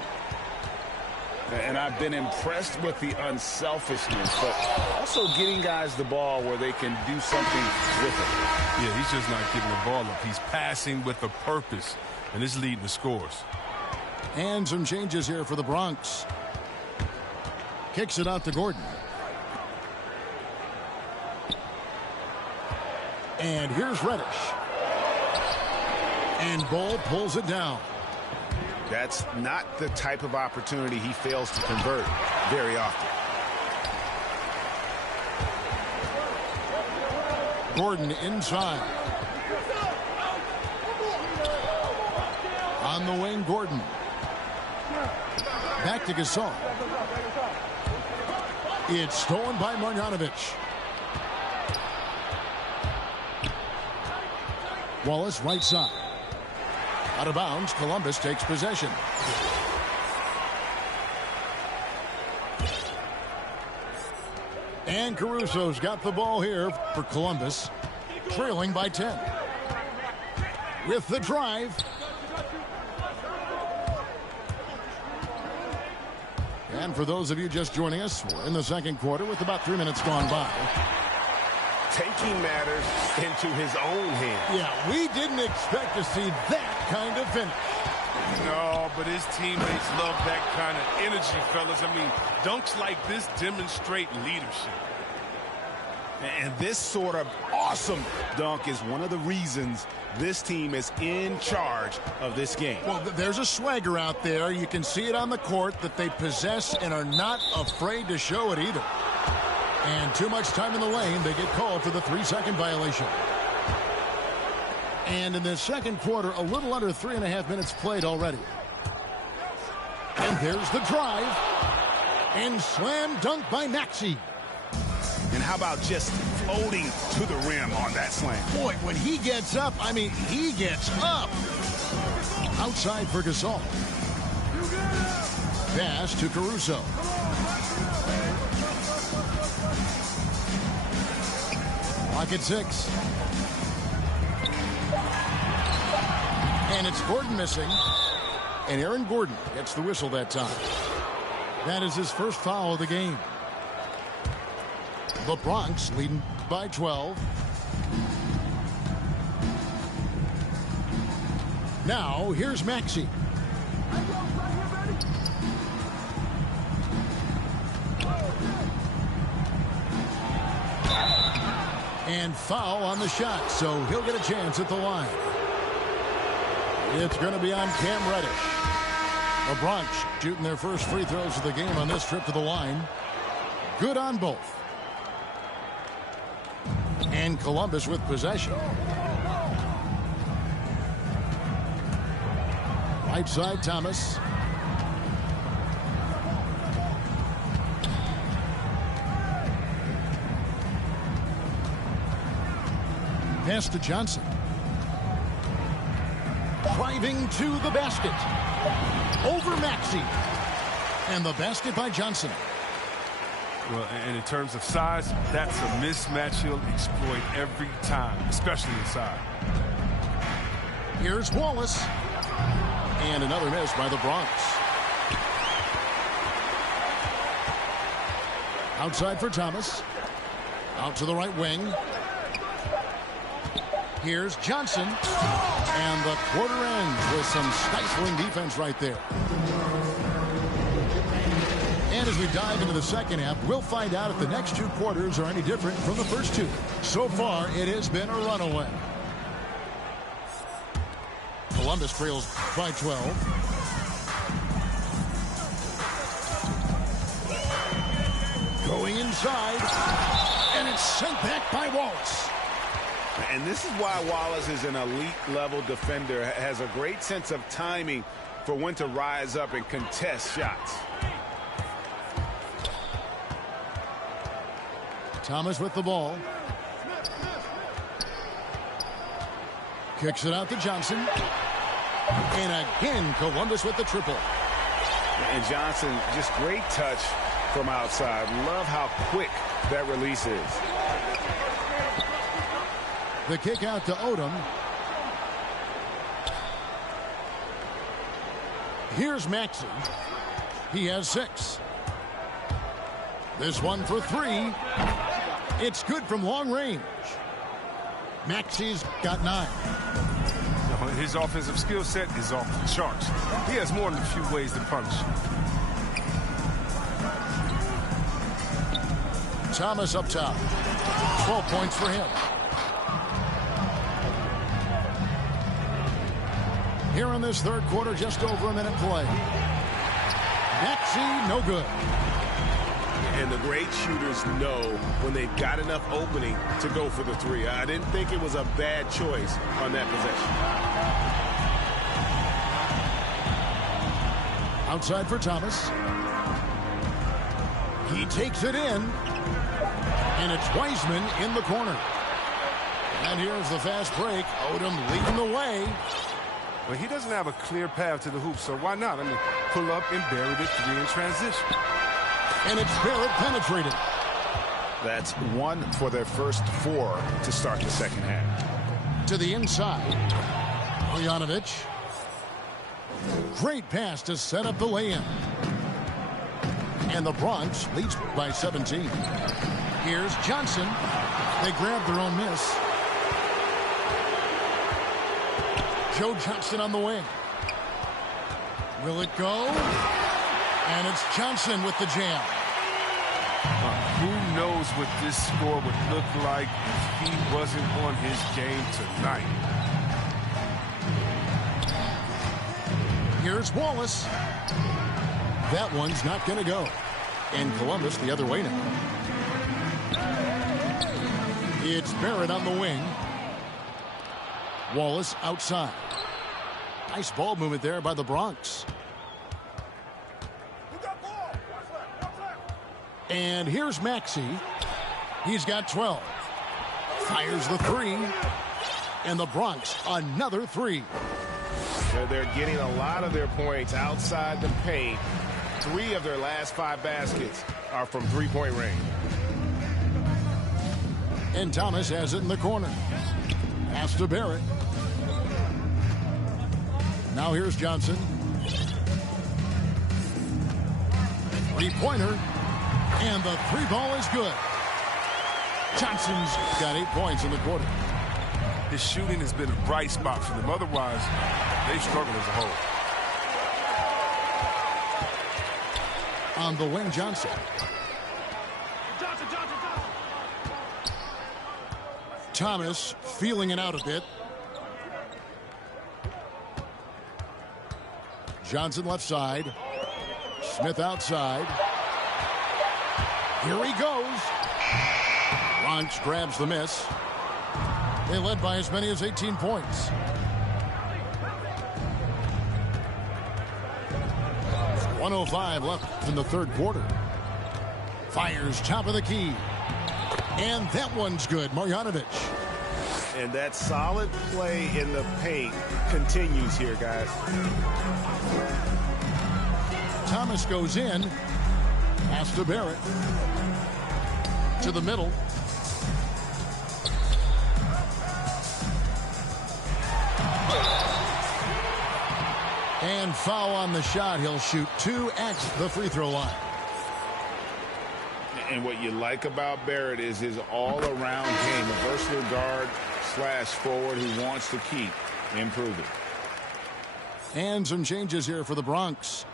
And I've been impressed with the unselfishness, but also getting guys the ball where they can do something with it. Yeah, he's just not giving the ball up. He's passing with a purpose, and it's leading to scores. And some changes here for the Bronx. Kicks it out to Gordon. And here's Reddish. And Ball pulls it down. That's not the type of opportunity he fails to convert very often. Gordon inside. On the wing, Gordon. Back to Gasol. It's stolen by Marjanovic. Wallace right side. Out of bounds, Columbus takes possession. And Caruso's got the ball here for Columbus, trailing by 10. With the drive. And for those of you just joining us, we're in the second quarter with about 3 minutes gone by. Taking matters into his own hands. Yeah, we didn't expect to see that kind of finish. No, but his teammates love that kind of energy, fellas. I mean, dunks like this demonstrate leadership. And this sort of awesome dunk is one of the reasons this team is in charge of this game. Well, there's a swagger out there. You can see it on the court that they possess and are not afraid to show it either. And too much time in the lane, they get called for the 3-second violation. And in the second quarter, a little under 3.5 minutes played already. And there's the drive. And slam dunk by Maxey. And how about just floating to the rim on that slam? Boy, when he gets up, I mean, he gets up. Outside for Gasol. Pass to Caruso. Clock at 6. And it's Gordon missing. And Aaron Gordon gets the whistle that time. That is his first foul of the game. The Bronx leading by 12. Now, here's Maxey. And foul on the shot, so he'll get a chance at the line. It's going to be on Cam Reddish. The Bronx shooting their first free throws of the game on this trip to the line. Good on both. And Columbus with possession. Right side, Thomas. Pass to Johnson. Driving to the basket. Over Maxey. And the basket by Johnson. Well, and in terms of size, that's a mismatch he'll exploit every time, especially inside. Here's Wallace. And another miss by the Bronx. Outside for Thomas. Out to the right wing. Here's Johnson. And the quarter ends with some stifling defense right there. And as we dive into the second half, we'll find out if the next two quarters are any different from the first two. So far, it has been a runaway. Columbus trails by 12. Going inside, and it's sent back by Wallace. And this is why Wallace is an elite-level defender, has a great sense of timing for when to rise up and contest shots. Thomas with the ball. Kicks it out to Johnson. And again, Columbus with the triple. And Johnson, just great touch from outside. Love how quick that release is. The kick out to Odom. Here's Maxey. He has 6. This one for 3. It's good from long range. Maxey's got 9. His offensive skill set is off the charts. He has more than a few ways to punch. Thomas up top. 12 points for him. Here in this third quarter, just over a minute play. Maxey, no good. And the great shooters know when they've got enough opening to go for the 3. I didn't think it was a bad choice on that possession. Outside for Thomas. He takes it in. And it's Wiseman in the corner. And here's the fast break. Odom leading the way. Well, he doesn't have a clear path to the hoop, so why not? I mean, pull up and bury the 3 in transition. And it's Barrett penetrated. That's 1 for their first 4 to start the second half. To the inside. Marjanovic. Great pass to set up the lay-in. And the Bronx leads by 17. Here's Johnson. They grab their own miss. Joe Johnson on the wing. Will it go? And it's Johnson with the jam. Who knows what this score would look like if he wasn't on his game tonight. Here's Wallace. That one's not going to go. And Columbus the other way now. It's Barrett on the wing. Wallace outside. Nice ball movement there by the Bronx. And here's Maxey. He's got 12. Fires the 3. And the Bronx another 3. So they're getting a lot of their points outside the paint. 3 of their last 5 baskets are from three-point range. And Thomas has it in the corner. Pass to Barrett. Now here's Johnson. 3-pointer. And the 3 ball is good. Johnson's got 8 points in the quarter. His shooting has been a bright spot for them. Otherwise, they've struggled as a whole. On the wing, Johnson. Thomas feeling it out a bit. Johnson left side. Smith outside. Here he goes. Bronx grabs the miss. They led by as many as 18 points. .105 left in the third quarter. Fires top of the key. And that one's good. Marjanovic. And that solid play in the paint continues here, guys. Thomas goes in. Pass to Barrett. To the middle. And foul on the shot. He'll shoot 2 at the free throw line. And what you like about Barrett is his all-around game, a versatile guard / forward who wants to keep improving. And some changes here for the Bronx.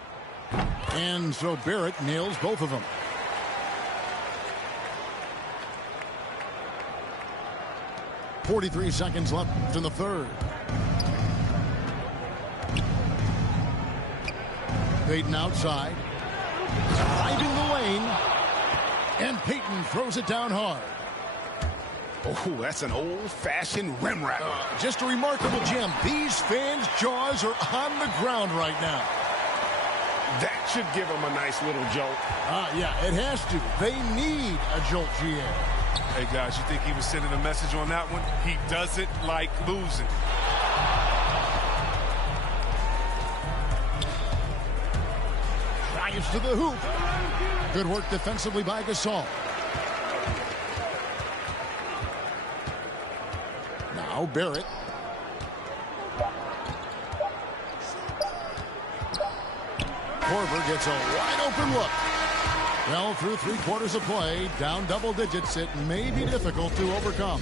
And so Barrett nails both of them. .43 seconds left in the third. Payton outside. Driving the lane. And Payton throws it down hard. Oh, that's an old-fashioned rim wrap. Just a remarkable gem. These fans' jaws are on the ground right now. That should give them a nice little jolt. Yeah, it has to. They need a jolt, GA. Hey, guys, you think he was sending a message on that one? He doesn't like losing. Drives to the hoop. Good work defensively by Gasol. Now Barrett. Korver gets a wide open look. Well, through 3/4 of play, down double digits, it may be difficult to overcome.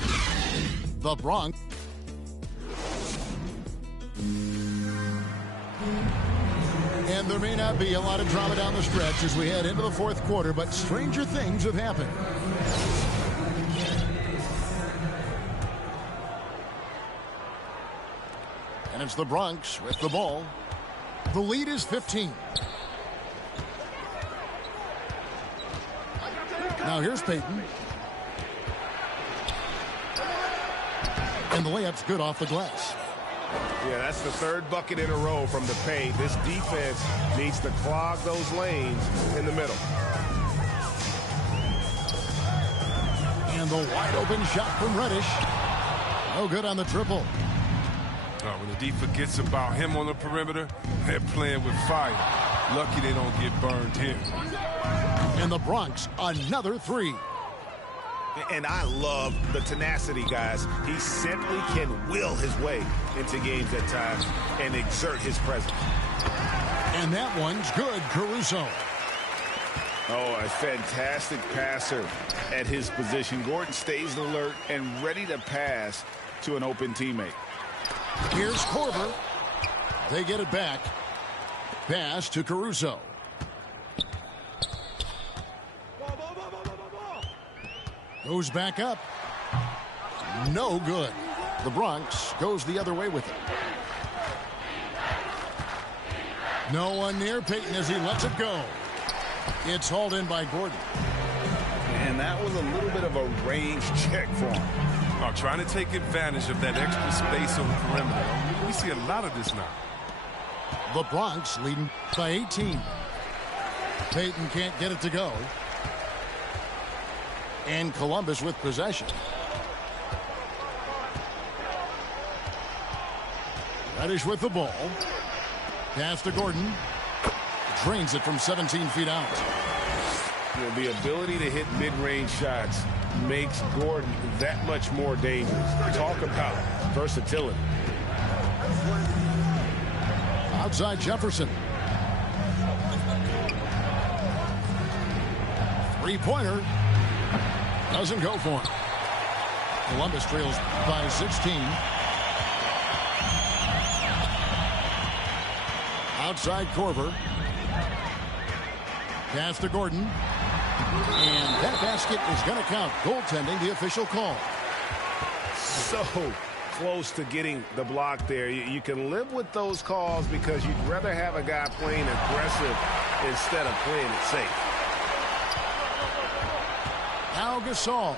The Bronx. And there may not be a lot of drama down the stretch as we head into the fourth quarter, but stranger things have happened. And it's the Bronx with the ball. The lead is 15. Now here's Payton. And the layup's good off the glass. Yeah, that's the third bucket in a row from the paint. This defense needs to clog those lanes in the middle. And the wide open shot from Reddish. No good on the triple. When the D forgets about him on the perimeter, they're playing with fire. Lucky they don't get burned here. And the Bronx, another three. And I love the tenacity, guys. He simply can will his way into games at times and exert his presence. And that one's good, Caruso. Oh, a fantastic passer at his position. Gordon stays alert and ready to pass to an open teammate. Here's Korver. They get it back. Pass to Caruso. Goes back up. No good. The Bronx goes the other way with it. No one near Payton as he lets it go. It's hauled in by Gordon. And that was a little bit of a range check for him. Trying to take advantage of that extra space on the perimeter. We see a lot of this now. The Bronx leading by 18. Payton can't get it to go. And Columbus with possession. Reddish with the ball. Pass to Gordon. Drains it from 17 feet out. You know, the ability to hit mid-range shots makes Gordon that much more dangerous. Talk about versatility. Outside Jefferson. Three-pointer. Doesn't go for him. Columbus trails by 16. Outside Korver. Pass to Gordon. And that basket is going to count. Goaltending, the official call. So close to getting the block there. You can live with those calls because you'd rather have a guy playing aggressive instead of playing it safe. Now Gasol.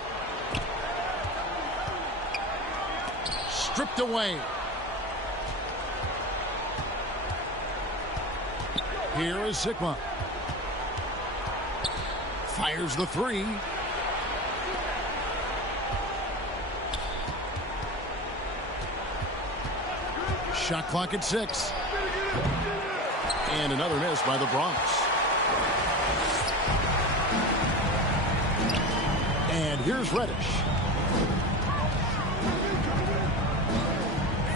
Stripped away. Here is Sigma. Fires the three. Shot clock at 6. And another miss by the Bronx. And here's Reddish.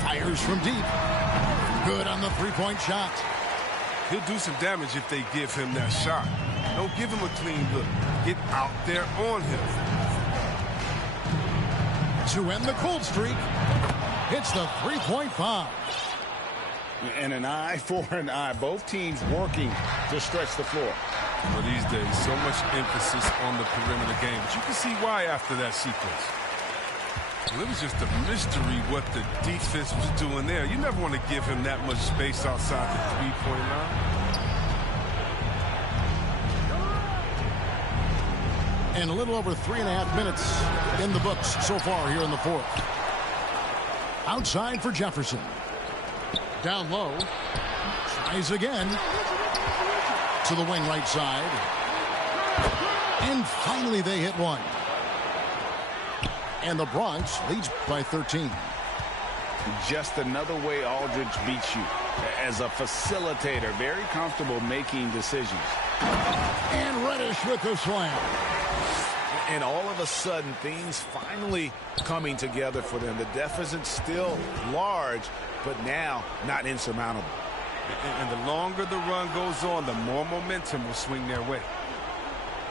Fires from deep. Good on the three-point shot. He'll do some damage if they give him that shot. Don't give him a clean look. Get out there on him. To end the cold streak, it's the three-point bomb. And an eye for an eye. Both teams working to stretch the floor. Well, these days, so much emphasis on the perimeter game. But you can see why after that sequence. Well, it was just a mystery what the defense was doing there. You never want to give him that much space outside the three-point line. And a little over 3.5 minutes in the books so far here in the fourth. Outside for Jefferson. Down low. Tries again. To the wing right side. And finally they hit one. And the Bronx leads by 13. Just another way Aldridge beats you. As a facilitator, very comfortable making decisions. And Reddish with the slam. And all of a sudden, things finally coming together for them. The deficit's still large, but now not insurmountable. And the longer the run goes on, the more momentum will swing their way.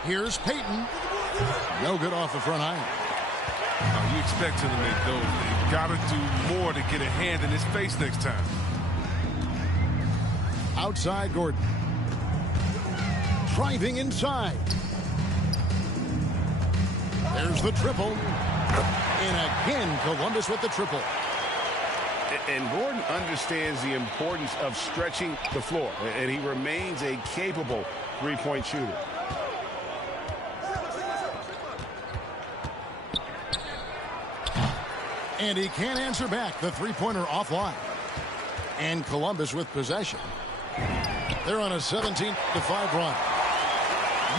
Here's Payton. No good off the front iron. You expect him to make those. They've got to do more to get a hand in his face next time. Outside Gordon. Driving inside. There's the triple. And again, Columbus with the triple. And Gordon understands the importance of stretching the floor. And he remains a capable three-point shooter. And he can't answer back. The three-pointer offline. And Columbus with possession. They're on a 17-5 run.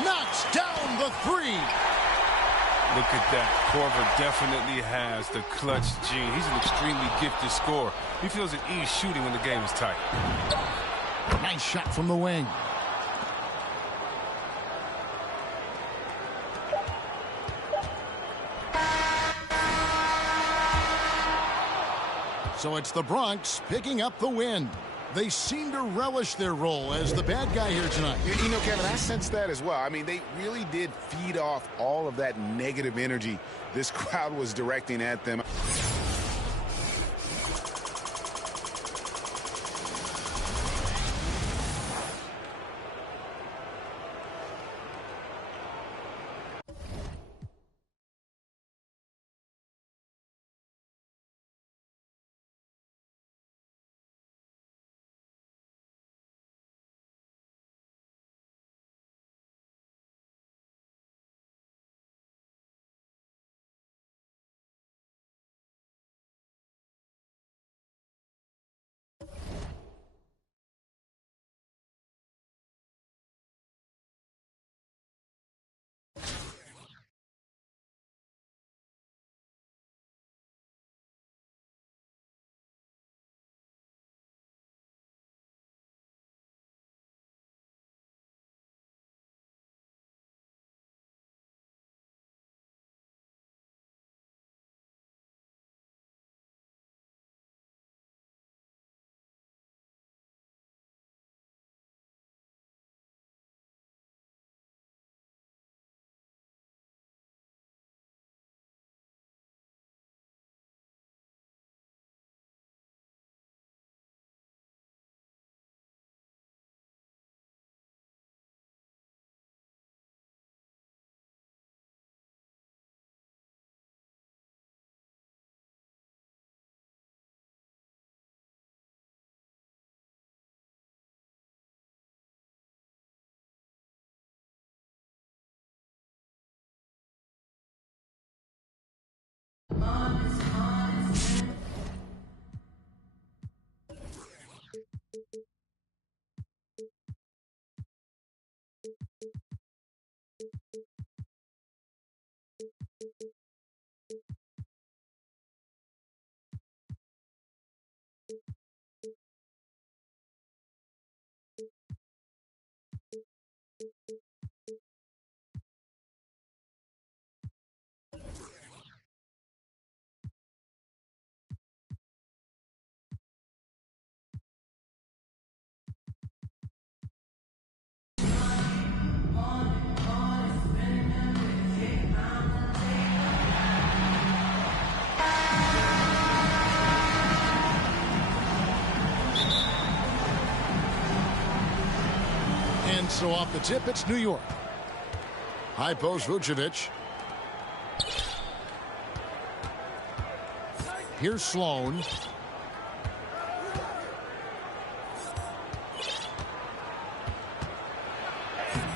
Knocks down the three. Look at that. Korver definitely has the clutch gene. He's an extremely gifted scorer. He feels at ease shooting when the game is tight. Nice shot from the wing. So it's the Bronx picking up the win. They seem to relish their role as the bad guy here tonight. You know, Kevin, I sense that as well. I mean, they really did feed off all of that negative energy this crowd was directing at them. So off the tip, it's New York. High post, Vucevic. Here's Sloan.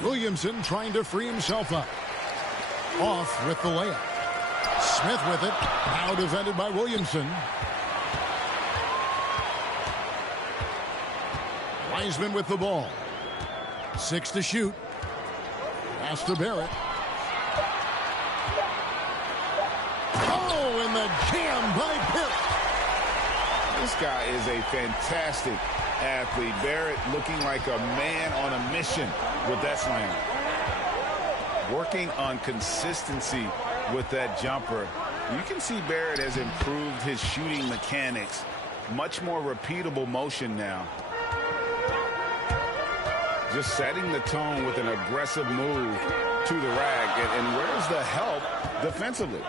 Williamson trying to free himself up. Off with the layup. Smith with it. Now defended by Williamson. Wiseman with the ball. 6 to shoot. Pass to Barrett. Oh, and the jam by Barrett. This guy is a fantastic athlete. Barrett looking like a man on a mission with that slam. Working on consistency with that jumper. You can see Barrett has improved his shooting mechanics. Much more repeatable motion now. Just setting the tone with an aggressive move to the rack. And where's the help defensively?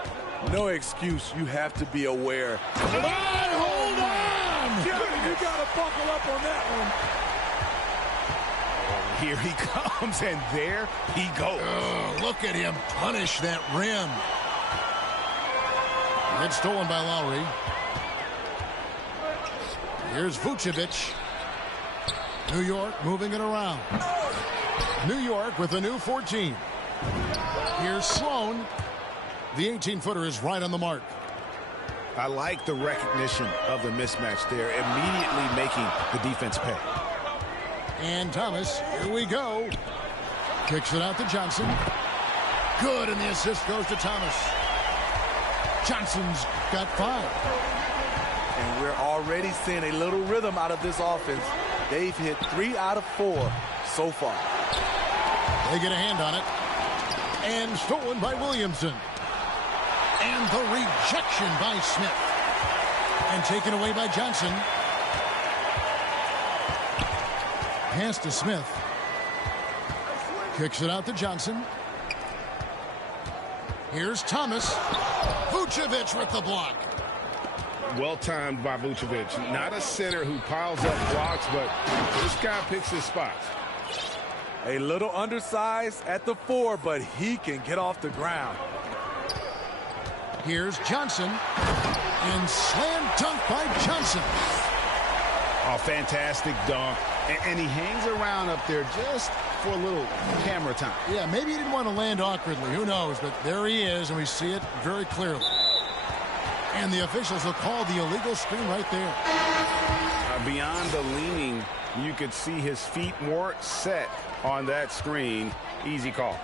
No excuse. You have to be aware. Hold on! You got to buckle up on that one. Here he comes, and there he goes. Oh, look at him punish that rim. It's stolen by Lowry. Here's Vucevic. New York moving it around. New York with a new 14. Here's Sloan. The 18-footer is right on the mark. I like the recognition of the mismatch there, immediately making the defense pay. And Thomas, here we go. Kicks it out to Johnson. Good, and the assist goes to Thomas. Johnson's got 5. And we're already seeing a little rhythm out of this offense. They've hit 3 out of 4 so far. They get a hand on it. And stolen by Williamson. And the rejection by Smith. And taken away by Johnson. Pass to Smith. Kicks it out to Johnson. Here's Thomas. Vucevic with the block. Well-timed by Vucevic. Not a sitter who piles up blocks, but this guy picks his spots. A little undersized at the 4, but he can get off the ground. Here's Johnson. And slam dunk by Johnson. Oh, fantastic dunk. And he hangs around up there just for a little camera time. Yeah, maybe he didn't want to land awkwardly. Who knows? But there he is, and we see it very clearly. And the officials will call the illegal screen right there. Beyond the leaning, you could see his feet more set on that screen. Easy call.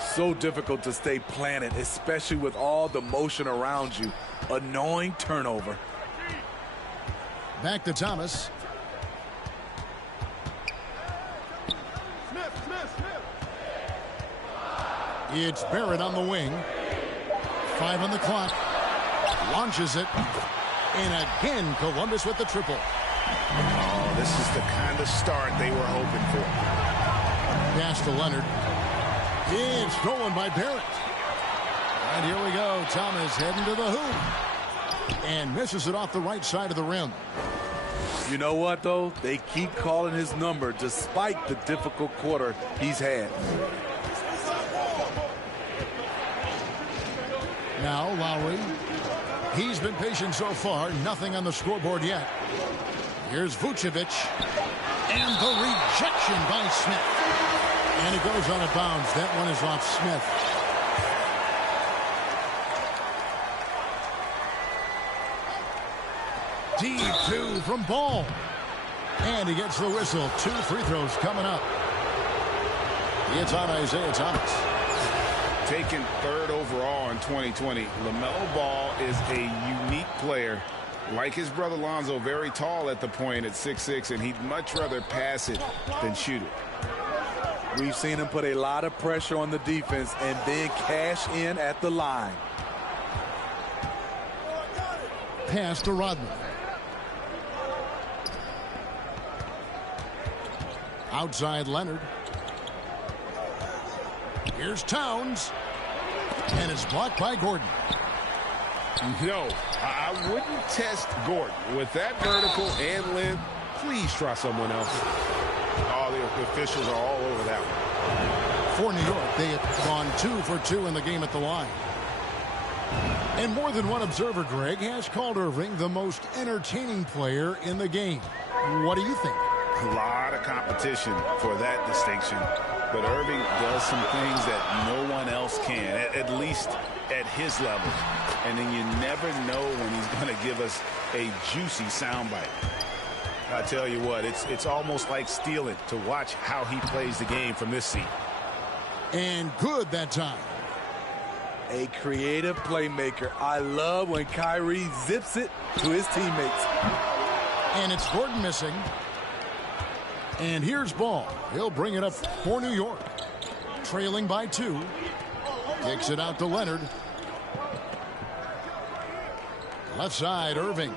So difficult to stay planted, especially with all the motion around you. Annoying turnover. Back to Thomas. It's Barrett on the wing. 5 on the clock. Launches it. And again, Columbus with the triple. Oh, this is the kind of start they were hoping for. Pass to Leonard. It's stolen by Barrett. And here we go. Thomas heading to the hoop. And misses it off the right side of the rim. You know what, though? They keep calling his number despite the difficult quarter he's had. Now Lowry. He's been patient so far. Nothing on the scoreboard yet. Here's Vucevic. And the rejection by Smith. And it goes out of bounds. That one is off Smith. Deep 2 from Ball. And he gets the whistle. 2 free throws coming up. It's on Isaiah Thomas. Taken 3rd overall in 2020. LaMelo Ball is a unique player. Like his brother Lonzo, very tall at the point at 6'6", and he'd much rather pass it than shoot it. We've seen him put a lot of pressure on the defense and then cash in at the line. Pass to Rodman. Outside Leonard. Here's Towns. And it's blocked by Gordon. No, I wouldn't test Gordon. With that vertical and length, please try someone else. Oh, the officials are all over that one. For New York, they have gone 2 for 2 in the game at the line. And more than one observer, Greg, has called Irving the most entertaining player in the game. What do you think? A lot of competition for that distinction. But Irving does some things that no one else can, at least at his level. And then you never know when he's going to give us a juicy soundbite. I tell you what, it's almost like stealing to watch how he plays the game from this seat. And good that time. A creative playmaker. I love when Kyrie zips it to his teammates. And it's Gordon missing. And here's Ball. He'll bring it up for New York. Trailing by 2. Kicks it out to Leonard. Left side, Irving.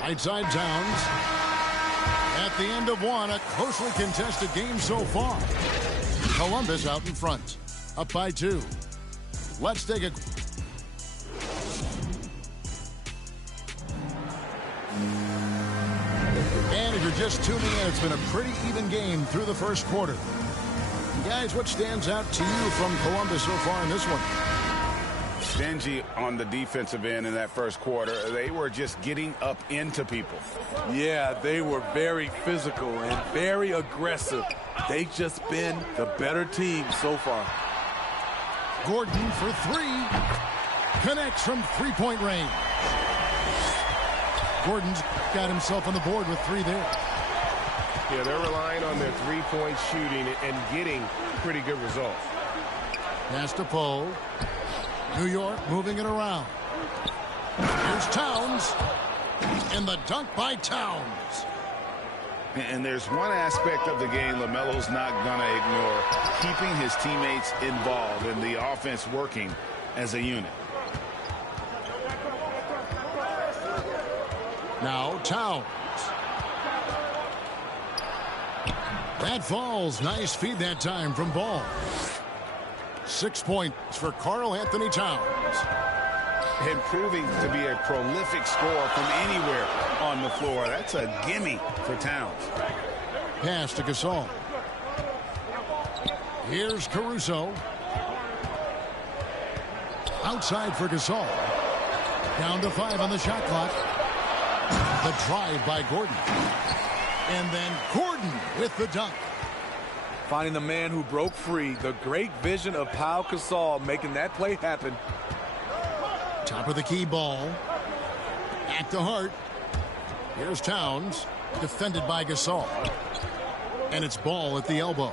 Right side, Towns. At the end of one, a closely contested game so far. Columbus out in front. Up by 2. Let's take a... And if you're just tuning in, it's been a pretty even game through the first quarter. Guys, what stands out to you from Columbus so far in this one? Stingy on the defensive end in that first quarter. They were just getting up into people. Yeah, they were very physical and very aggressive. They've just been the better team so far. Gordon for 3. Connects from three-point range. Gordon's got himself on the board with 3 there. Yeah, they're relying on their three-point shooting and getting pretty good results. Pass to Poe. New York moving it around. Here's Towns. And the dunk by Towns. And there's one aspect of the game LaMelo's not going to ignore. Keeping his teammates involved in the offense working as a unit. Now Towns. That falls. Nice feed that time from Ball. 6 points for Karl Anthony Towns. And proving to be a prolific scorer from anywhere on the floor. That's a gimme for Towns. Pass to Gasol. Here's Caruso. Outside for Gasol. Down to 5 on the shot clock. The drive by Gordon. And then Gordon with the dunk. Finding the man who broke free. The great vision of Pau Gasol making that play happen. Top of the key Ball. At the heart. Here's Towns. Defended by Gasol. And it's Ball at the elbow.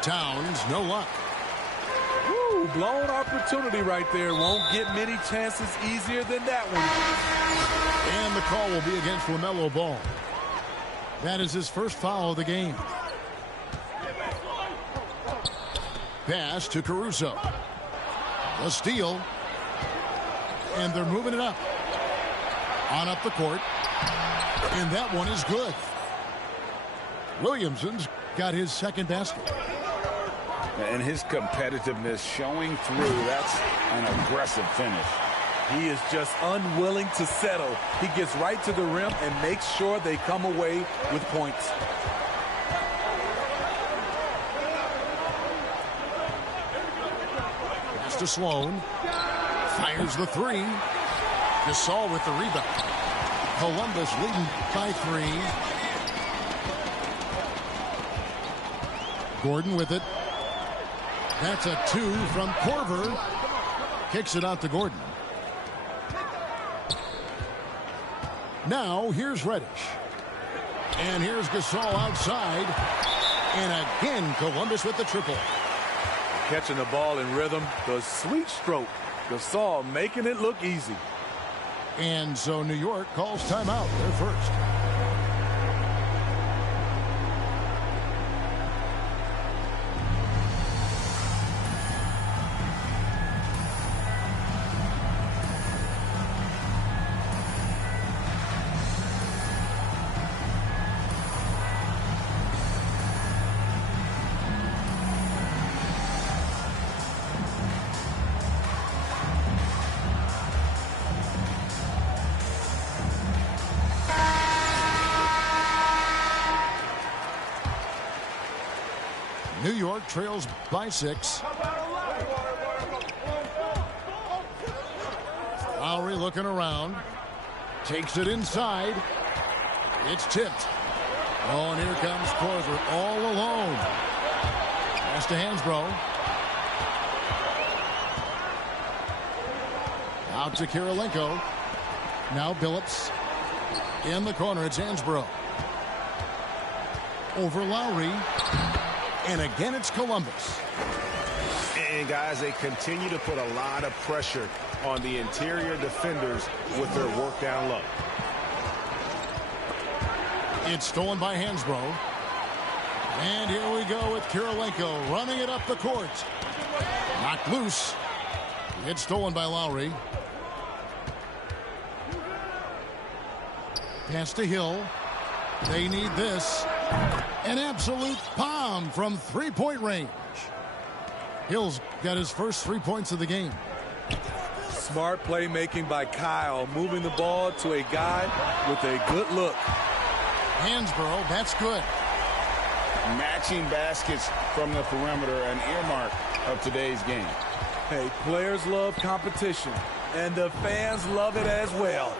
Towns, no luck. Woo, blown opportunity right there. Won't get many chances easier than that one. And the call will be against LaMelo Ball. That is his first foul of the game. Pass to Caruso. A steal. And they're moving it up. On up the court. And that one is good. Williamson's got his second basket. And his competitiveness showing through. That's an aggressive finish. He is just unwilling to settle. He gets right to the rim and makes sure they come away with points. Pass to Sloan. Fires the 3. Gasol with the rebound. Columbus leading by 3. Gordon with it. That's a 2 from Korver. Kicks it out to Gordon. Now here's Reddish. And here's Gasol outside. And again, Columbus with the triple. Catching the ball in rhythm. The sweet stroke. Gasol making it look easy. And so New York calls timeout. They're first. New York trails by 6. Lowry looking around. Takes it inside. It's tipped. Oh, and here comes Korver all alone. Pass to Hansbrough. Out to Kirilenko. Now Billups. In the corner, it's Hansbrough. Over Lowry. And again, it's Columbus. And guys, they continue to put a lot of pressure on the interior defenders with their work down low. It's stolen by Hansbrough. And here we go with Kirilenko running it up the court. Knocked loose. It's stolen by Lowry. Pass to Hill. They need this. An absolute bomb from three-point range. Hill's got his first 3 points of the game. Smart playmaking by Kyle, moving the ball to a guy with a good look. Hansbrough, that's good. Matching baskets from the perimeter, an earmark of today's game. Hey, players love competition, and the fans love it as well.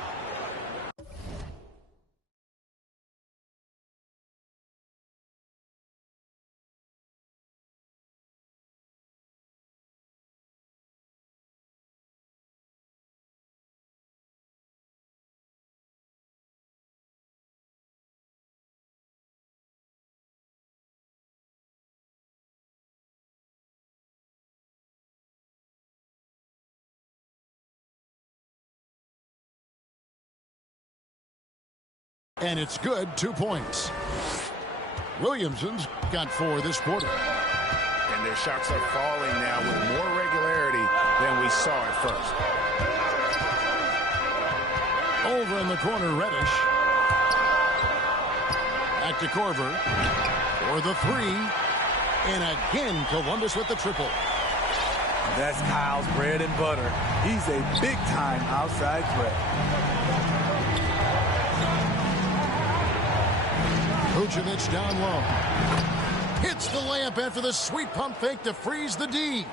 And it's good, 2 points. Williamson's got 4 this quarter. And their shots are falling now with more regularity than we saw at first. Over in the corner, Reddish. Back to Korver for the 3. And again, Columbus with the triple. That's Kyle's bread and butter. He's a big-time outside threat. Vucevic down low. Hits the layup after the sweet pump fake to freeze the D.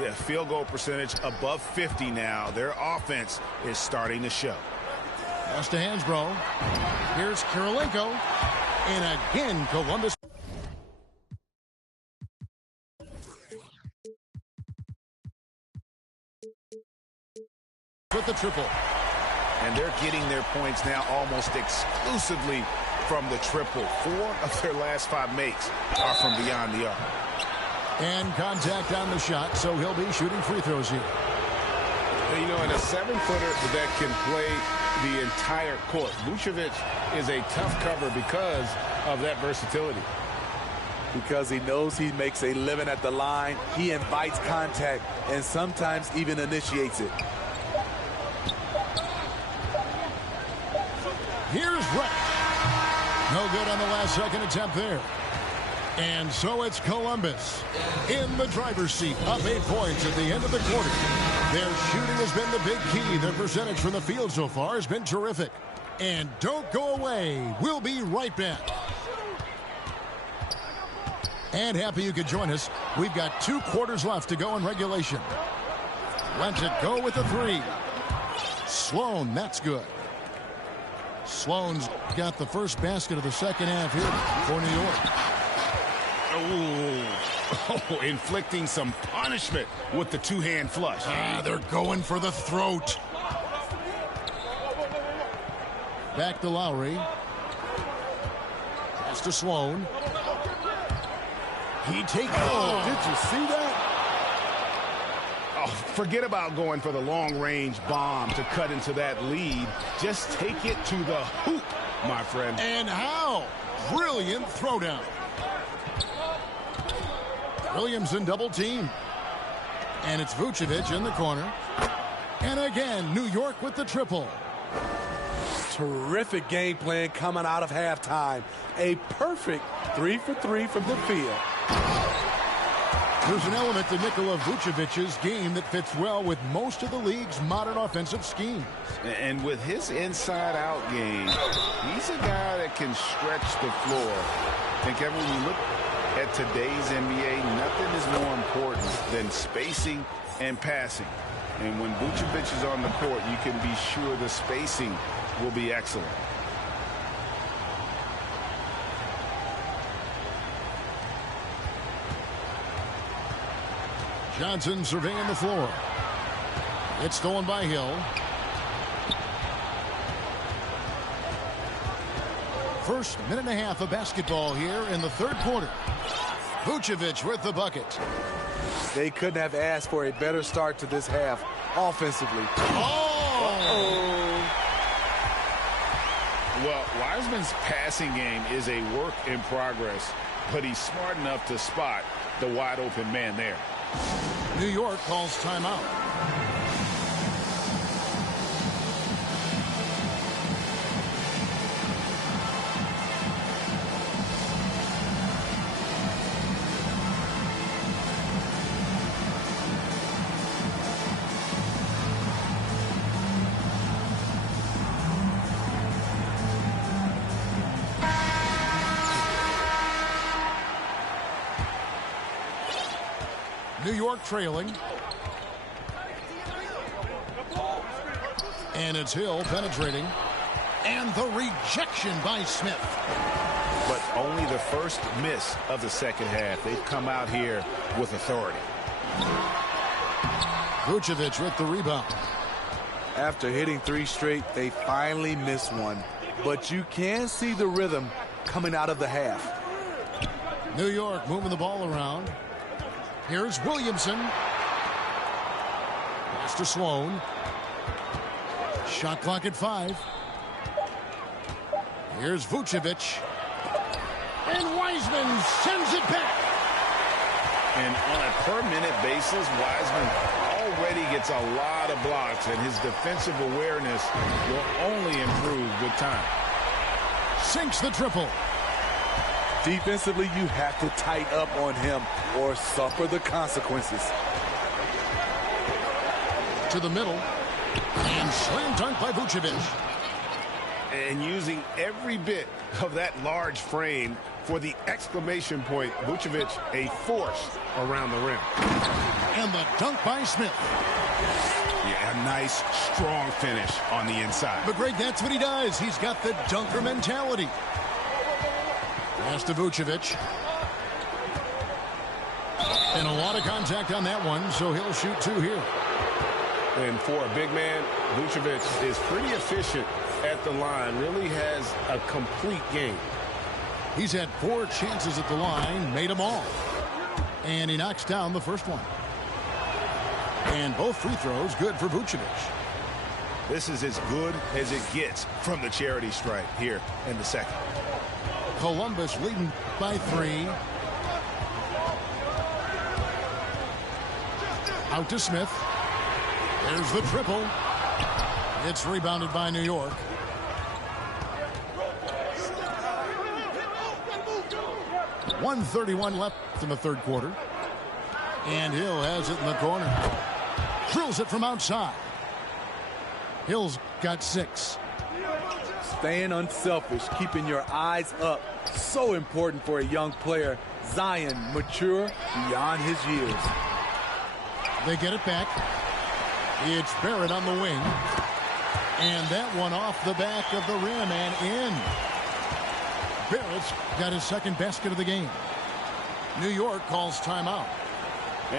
Yeah, field goal percentage above 50 now. Their offense is starting to show. Pass to Hansbrough. Here's Kirilenko. And again, Columbus. With the triple. And they're getting their points now almost exclusively from the triple. 4 of their last 5 makes are from beyond the arc. And contact on the shot, so he'll be shooting free throws here. And, you know, in a 7-footer that can play the entire court, Vucevic is a tough cover because of that versatility. Because he knows he makes a living at the line, he invites contact and sometimes even initiates it. Here's Reddish. No good on the last second attempt there. And so it's Columbus in the driver's seat, up 8 points at the end of the quarter. Their shooting has been the big key. Their percentage from the field so far has been terrific. And don't go away. We'll be right back. And happy you could join us. We've got 2 quarters left to go in regulation. Lets it go with the 3. Sloan, that's good. Sloan's got the first basket of the second half here for New York. Oh, inflicting some punishment with the 2-hand flush. They're going for the throat. Back to Lowry. Pass to Sloan. He takes. Oh, did you see that? Oh, forget about going for the long-range bomb to cut into that lead. Just take it to the hoop, my friend. And how? Brilliant throwdown. Williamson double team. And it's Vucevic in the corner. And again, New York with the triple. Terrific game plan coming out of halftime. A perfect 3 for 3 from the field. There's an element to Nikola Vucevic's game that fits well with most of the league's modern offensive schemes. And with his inside-out game, he's a guy that can stretch the floor. And Kevin, when you look At today's NBA, nothing is more important than spacing and passing. And when Vucevic is on the court, you can be sure the spacing will be excellent. Johnson surveying the floor. It's stolen by Hill. First minute and a half of basketball here in the third quarter. Vucevic with the bucket. They couldn't have asked for a better start to this half offensively. Well, Wiseman's passing game is a work in progress, but he's smart enough to spot the wide open man there. New York calls timeout. New York trailing. And it's Hill penetrating. And the rejection by Smith. But only the first miss of the second half. They've come out here with authority. Vucevic with the rebound. After hitting 3 straight, they finally missed one. But you can see the rhythm coming out of the half. New York moving the ball around. Here's Williamson. Pass to Sloan. Shot clock at 5. Here's Vucevic. And Wiseman sends it back. And on a per-minute basis, Wiseman already gets a lot of blocks, and his defensive awareness will only improve with time. Sinks the triple. Defensively, you have to tighten up on him or suffer the consequences. To the middle. And slam dunk by Vucevic. And using every bit of that large frame for the exclamation point, Vucevic a force around the rim. And the dunk by Smith. Yeah, a nice, strong finish on the inside. But Greg, that's what he does. He's got the dunker mentality. Pass to Vucevic. And a lot of contact on that one, so he'll shoot 2 here. And for a big man, Vucevic is pretty efficient at the line. Really has a complete game. He's had 4 chances at the line, made them all. And he knocks down the first one. And both free throws good for Vucevic. This is as good as it gets from the charity stripe here in the second. Columbus leading by 3. Out to Smith. There's the triple. It's rebounded by New York. .131 left in the third quarter. And Hill has it in the corner. Drills it from outside. Hill's got 6. Staying unselfish, keeping your eyes up. So important for a young player. Zion, mature beyond his years. They get it back. It's Barrett on the wing. And that one off the back of the rim and in. Barrett's got his second basket of the game. New York calls timeout.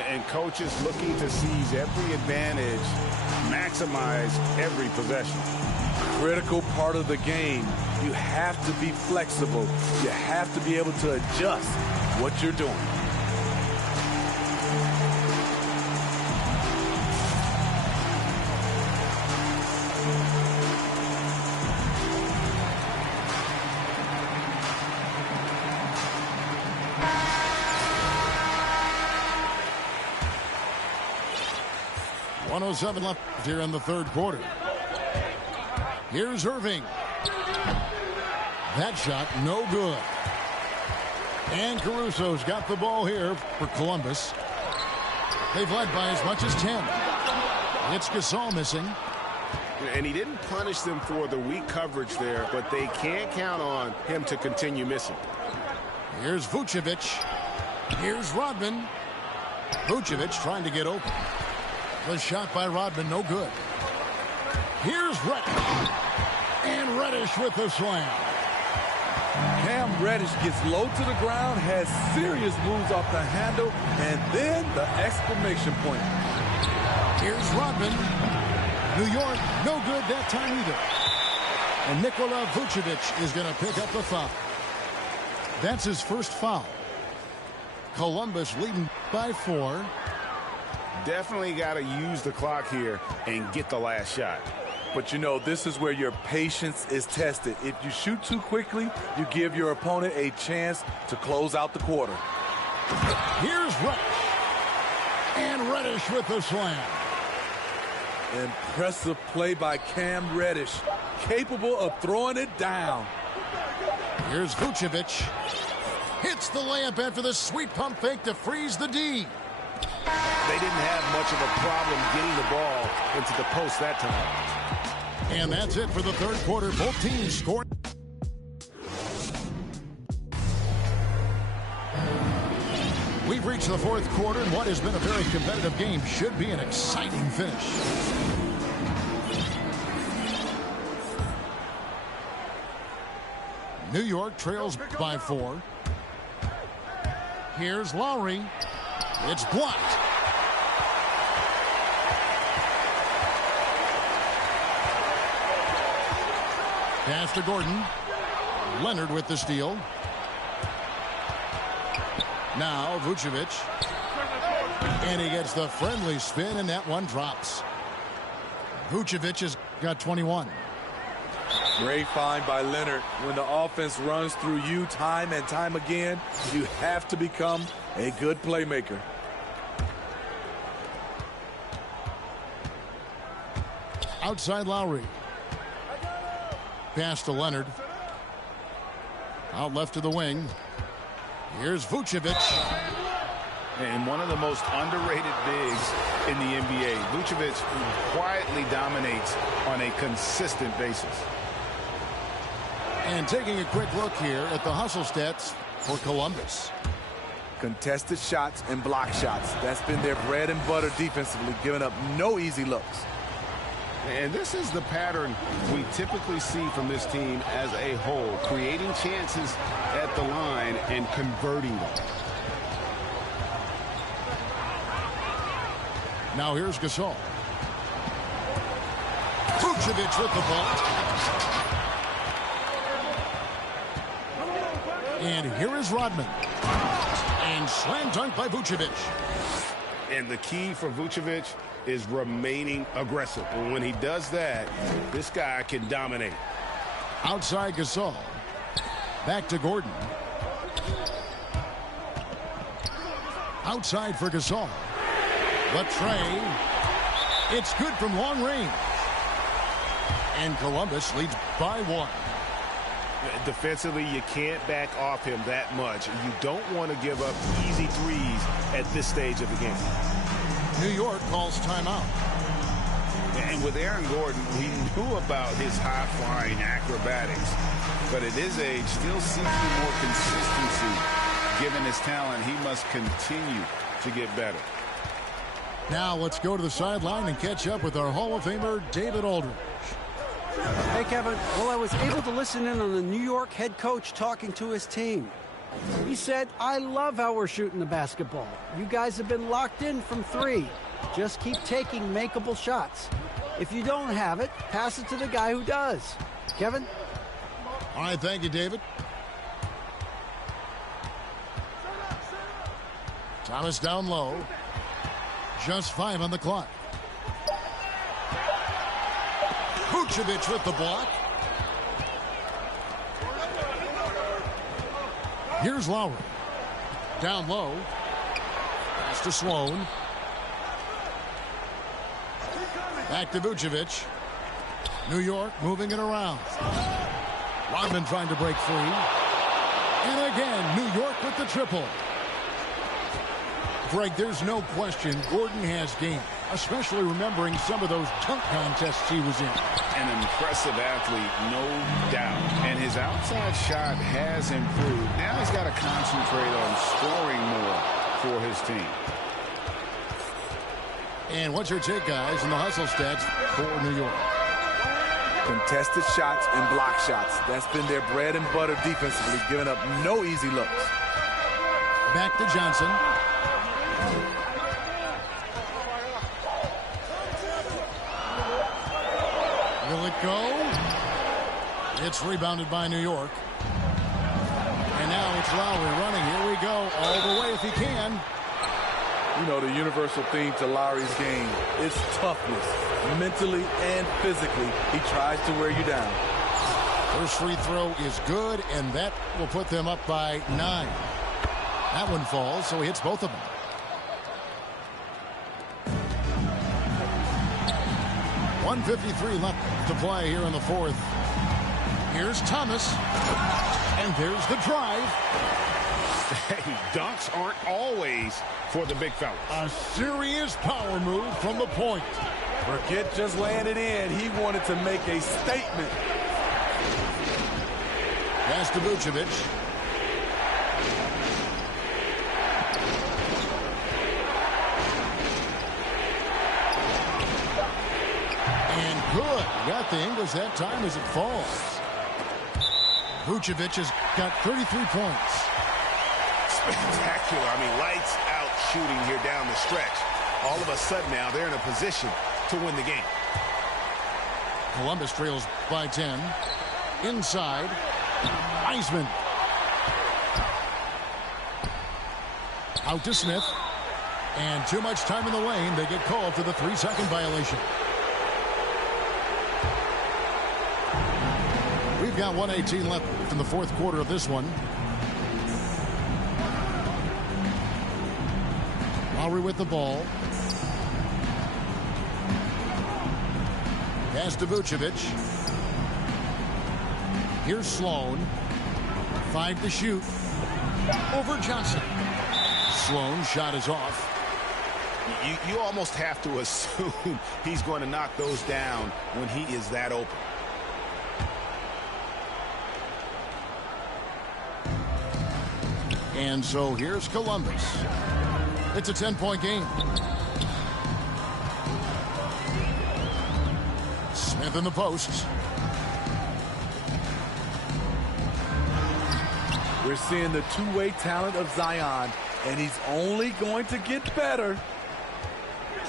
And coaches looking to seize every advantage, maximize every possession. Critical part of the game. You have to be flexible. You have to be able to adjust what you're doing. .107 left here in the third quarter. Here's Irving. That shot no good. And Caruso's got the ball here for Columbus. They've led by as much as 10. It's Gasol missing. And he didn't punish them for the weak coverage there, but they can't count on him to continue missing. Here's Vucevic. Here's Rodman. Vucevic trying to get open. The shot by Rodman, no good. Here's Reddish. And Reddish with the slam. Cam Reddish gets low to the ground, has serious moves off the handle, and then the exclamation point. Here's Rodman. New York, no good that time either. And Nikola Vucevic is going to pick up the foul. That's his first foul. Columbus leading by 4. Definitely got to use the clock here and get the last shot. But, you know, this is where your patience is tested. If you shoot too quickly, you give your opponent a chance to close out the quarter. Here's Reddish. And Reddish with the slam. Impressive play by Cam Reddish, capable of throwing it down. Here's Vucevic. Hits the layup after the sweet pump fake to freeze the D. They didn't have much of a problem getting the ball into the post that time. And that's it for the third quarter. Both teams scored. We've reached the fourth quarter, and what has been a very competitive game should be an exciting finish. New York trails by 4. Here's Lowry. It's blocked. Pass to Gordon. Leonard with the steal. Now Vucevic. And he gets the friendly spin, and that one drops. Vucevic has got 21. Great find by Leonard. When the offense runs through you time and time again, you have to become a good playmaker. Outside Lowry. Pass to Leonard. Out left to the wing. Here's Vucevic. And one of the most underrated bigs in the NBA. Vucevic quietly dominates on a consistent basis. And taking a quick look here at the hustle stats for Columbus. Contested shots and block shots. That's been their bread and butter defensively, giving up no easy looks. And this is the pattern we typically see from this team as a whole, creating chances at the line and converting them. Now here's Gasol. Vucevic with the ball. And here is Rodman. And slam dunk by Vucevic. And the key for Vucevic is remaining aggressive. And when he does that, this guy can dominate. Outside Gasol. Back to Gordon. Outside for Gasol. The tray. It's good from long range. And Columbus leads by 1. Defensively, you can't back off him that much. You don't want to give up easy threes at this stage of the game. New York calls timeout. And with Aaron Gordon, we knew about his high-flying acrobatics. But at his age, still seeking more consistency. Given his talent, he must continue to get better. Now let's go to the sideline and catch up with our Hall of Famer, David Aldridge. Hey, Kevin. Well, I was able to listen in on the New York head coach talking to his team. He said, I love how we're shooting the basketball. You guys have been locked in from 3. Just keep taking makeable shots. If you don't have it, pass it to the guy who does. Kevin? All right, thank you, David. Thomas down low. Just 5 on the clock. Vucevic with the block. Here's Lowry. Down low. Pass to Sloan. Back to Vucevic. New York moving it around. Rodman trying to break free. And again, New York with the triple. Greg, there's no question Gordon has game. especially remembering some of those dunk contests he was in. An impressive athlete, no doubt. And his outside shot has improved. Now he's got to concentrate on scoring more for his team. And what's your take, guys, in the hustle stats for New York? Contested shots and block shots. That's been their bread and butter defensively, giving up no easy looks. Back to Johnson. Will it go? It's rebounded by New York. And now it's Lowry running. Here we go. All the way if he can. You know, the universal theme to Lowry's game is toughness. Mentally and physically, he tries to wear you down. First free throw is good, and that will put them up by 9. That one falls, so he hits both of them. .153 left to play here in the fourth. Here's Thomas, and there's the drive. Hey, dunks aren't always for the big fella. A serious power move from the point. Forget just laying it in. He wanted to make a statement. Pass to Vucevic. And good. Got the English that time as it falls. Vucevic has got 33 points. Spectacular. I mean, lights out shooting here down the stretch. All of a sudden now they're in a position to win the game. Columbus trails by 10. Inside. Wiseman. Out to Smith. And too much time in the lane. They get called for the 3-second violation. We've got 1:18 left in the fourth quarter of this one. Lowry with the ball. Pass to Vucevic. Here's Sloan. 5 to shoot. Over Johnson. Sloan shot is off. You almost have to assume he's going to knock those down when he is that open. And so here's Columbus. It's a 10-point game. Smith in the posts. We're seeing the two-way talent of Zion, and he's only going to get better.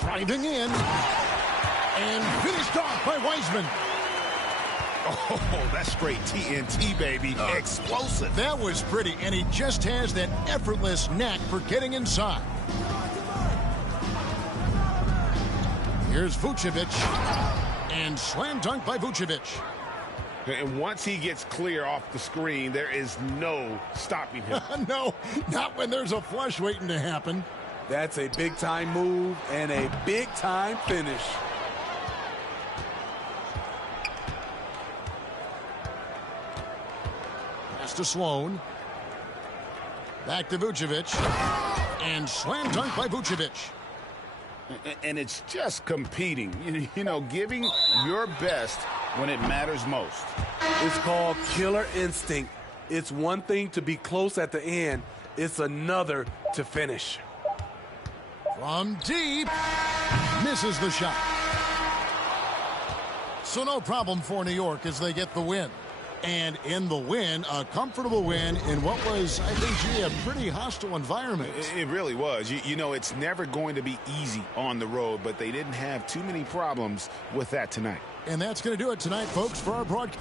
Driving in. And finished off by Wiseman. Oh, that's straight TNT, baby. Explosive. That was pretty, and he just has that effortless knack for getting inside. Here's Vucevic. And slam dunk by Vucevic. And once he gets clear off the screen, there is no stopping him. No, not when there's a flush waiting to happen. That's a big-time move and a big-time finish. Pass to Sloan. Back to Vucevic. And slam dunk by Vucevic. And it's just competing, you know, giving your best when it matters most. It's called killer instinct. It's one thing to be close at the end. It's another to finish. From deep. Misses the shot. So no problem for New York as they get the win. And in the win, a comfortable win in what was, I think, a pretty hostile environment. It really was. You know, it's never going to be easy on the road, but they didn't have too many problems with that tonight. And that's going to do it tonight, folks, for our broadcast.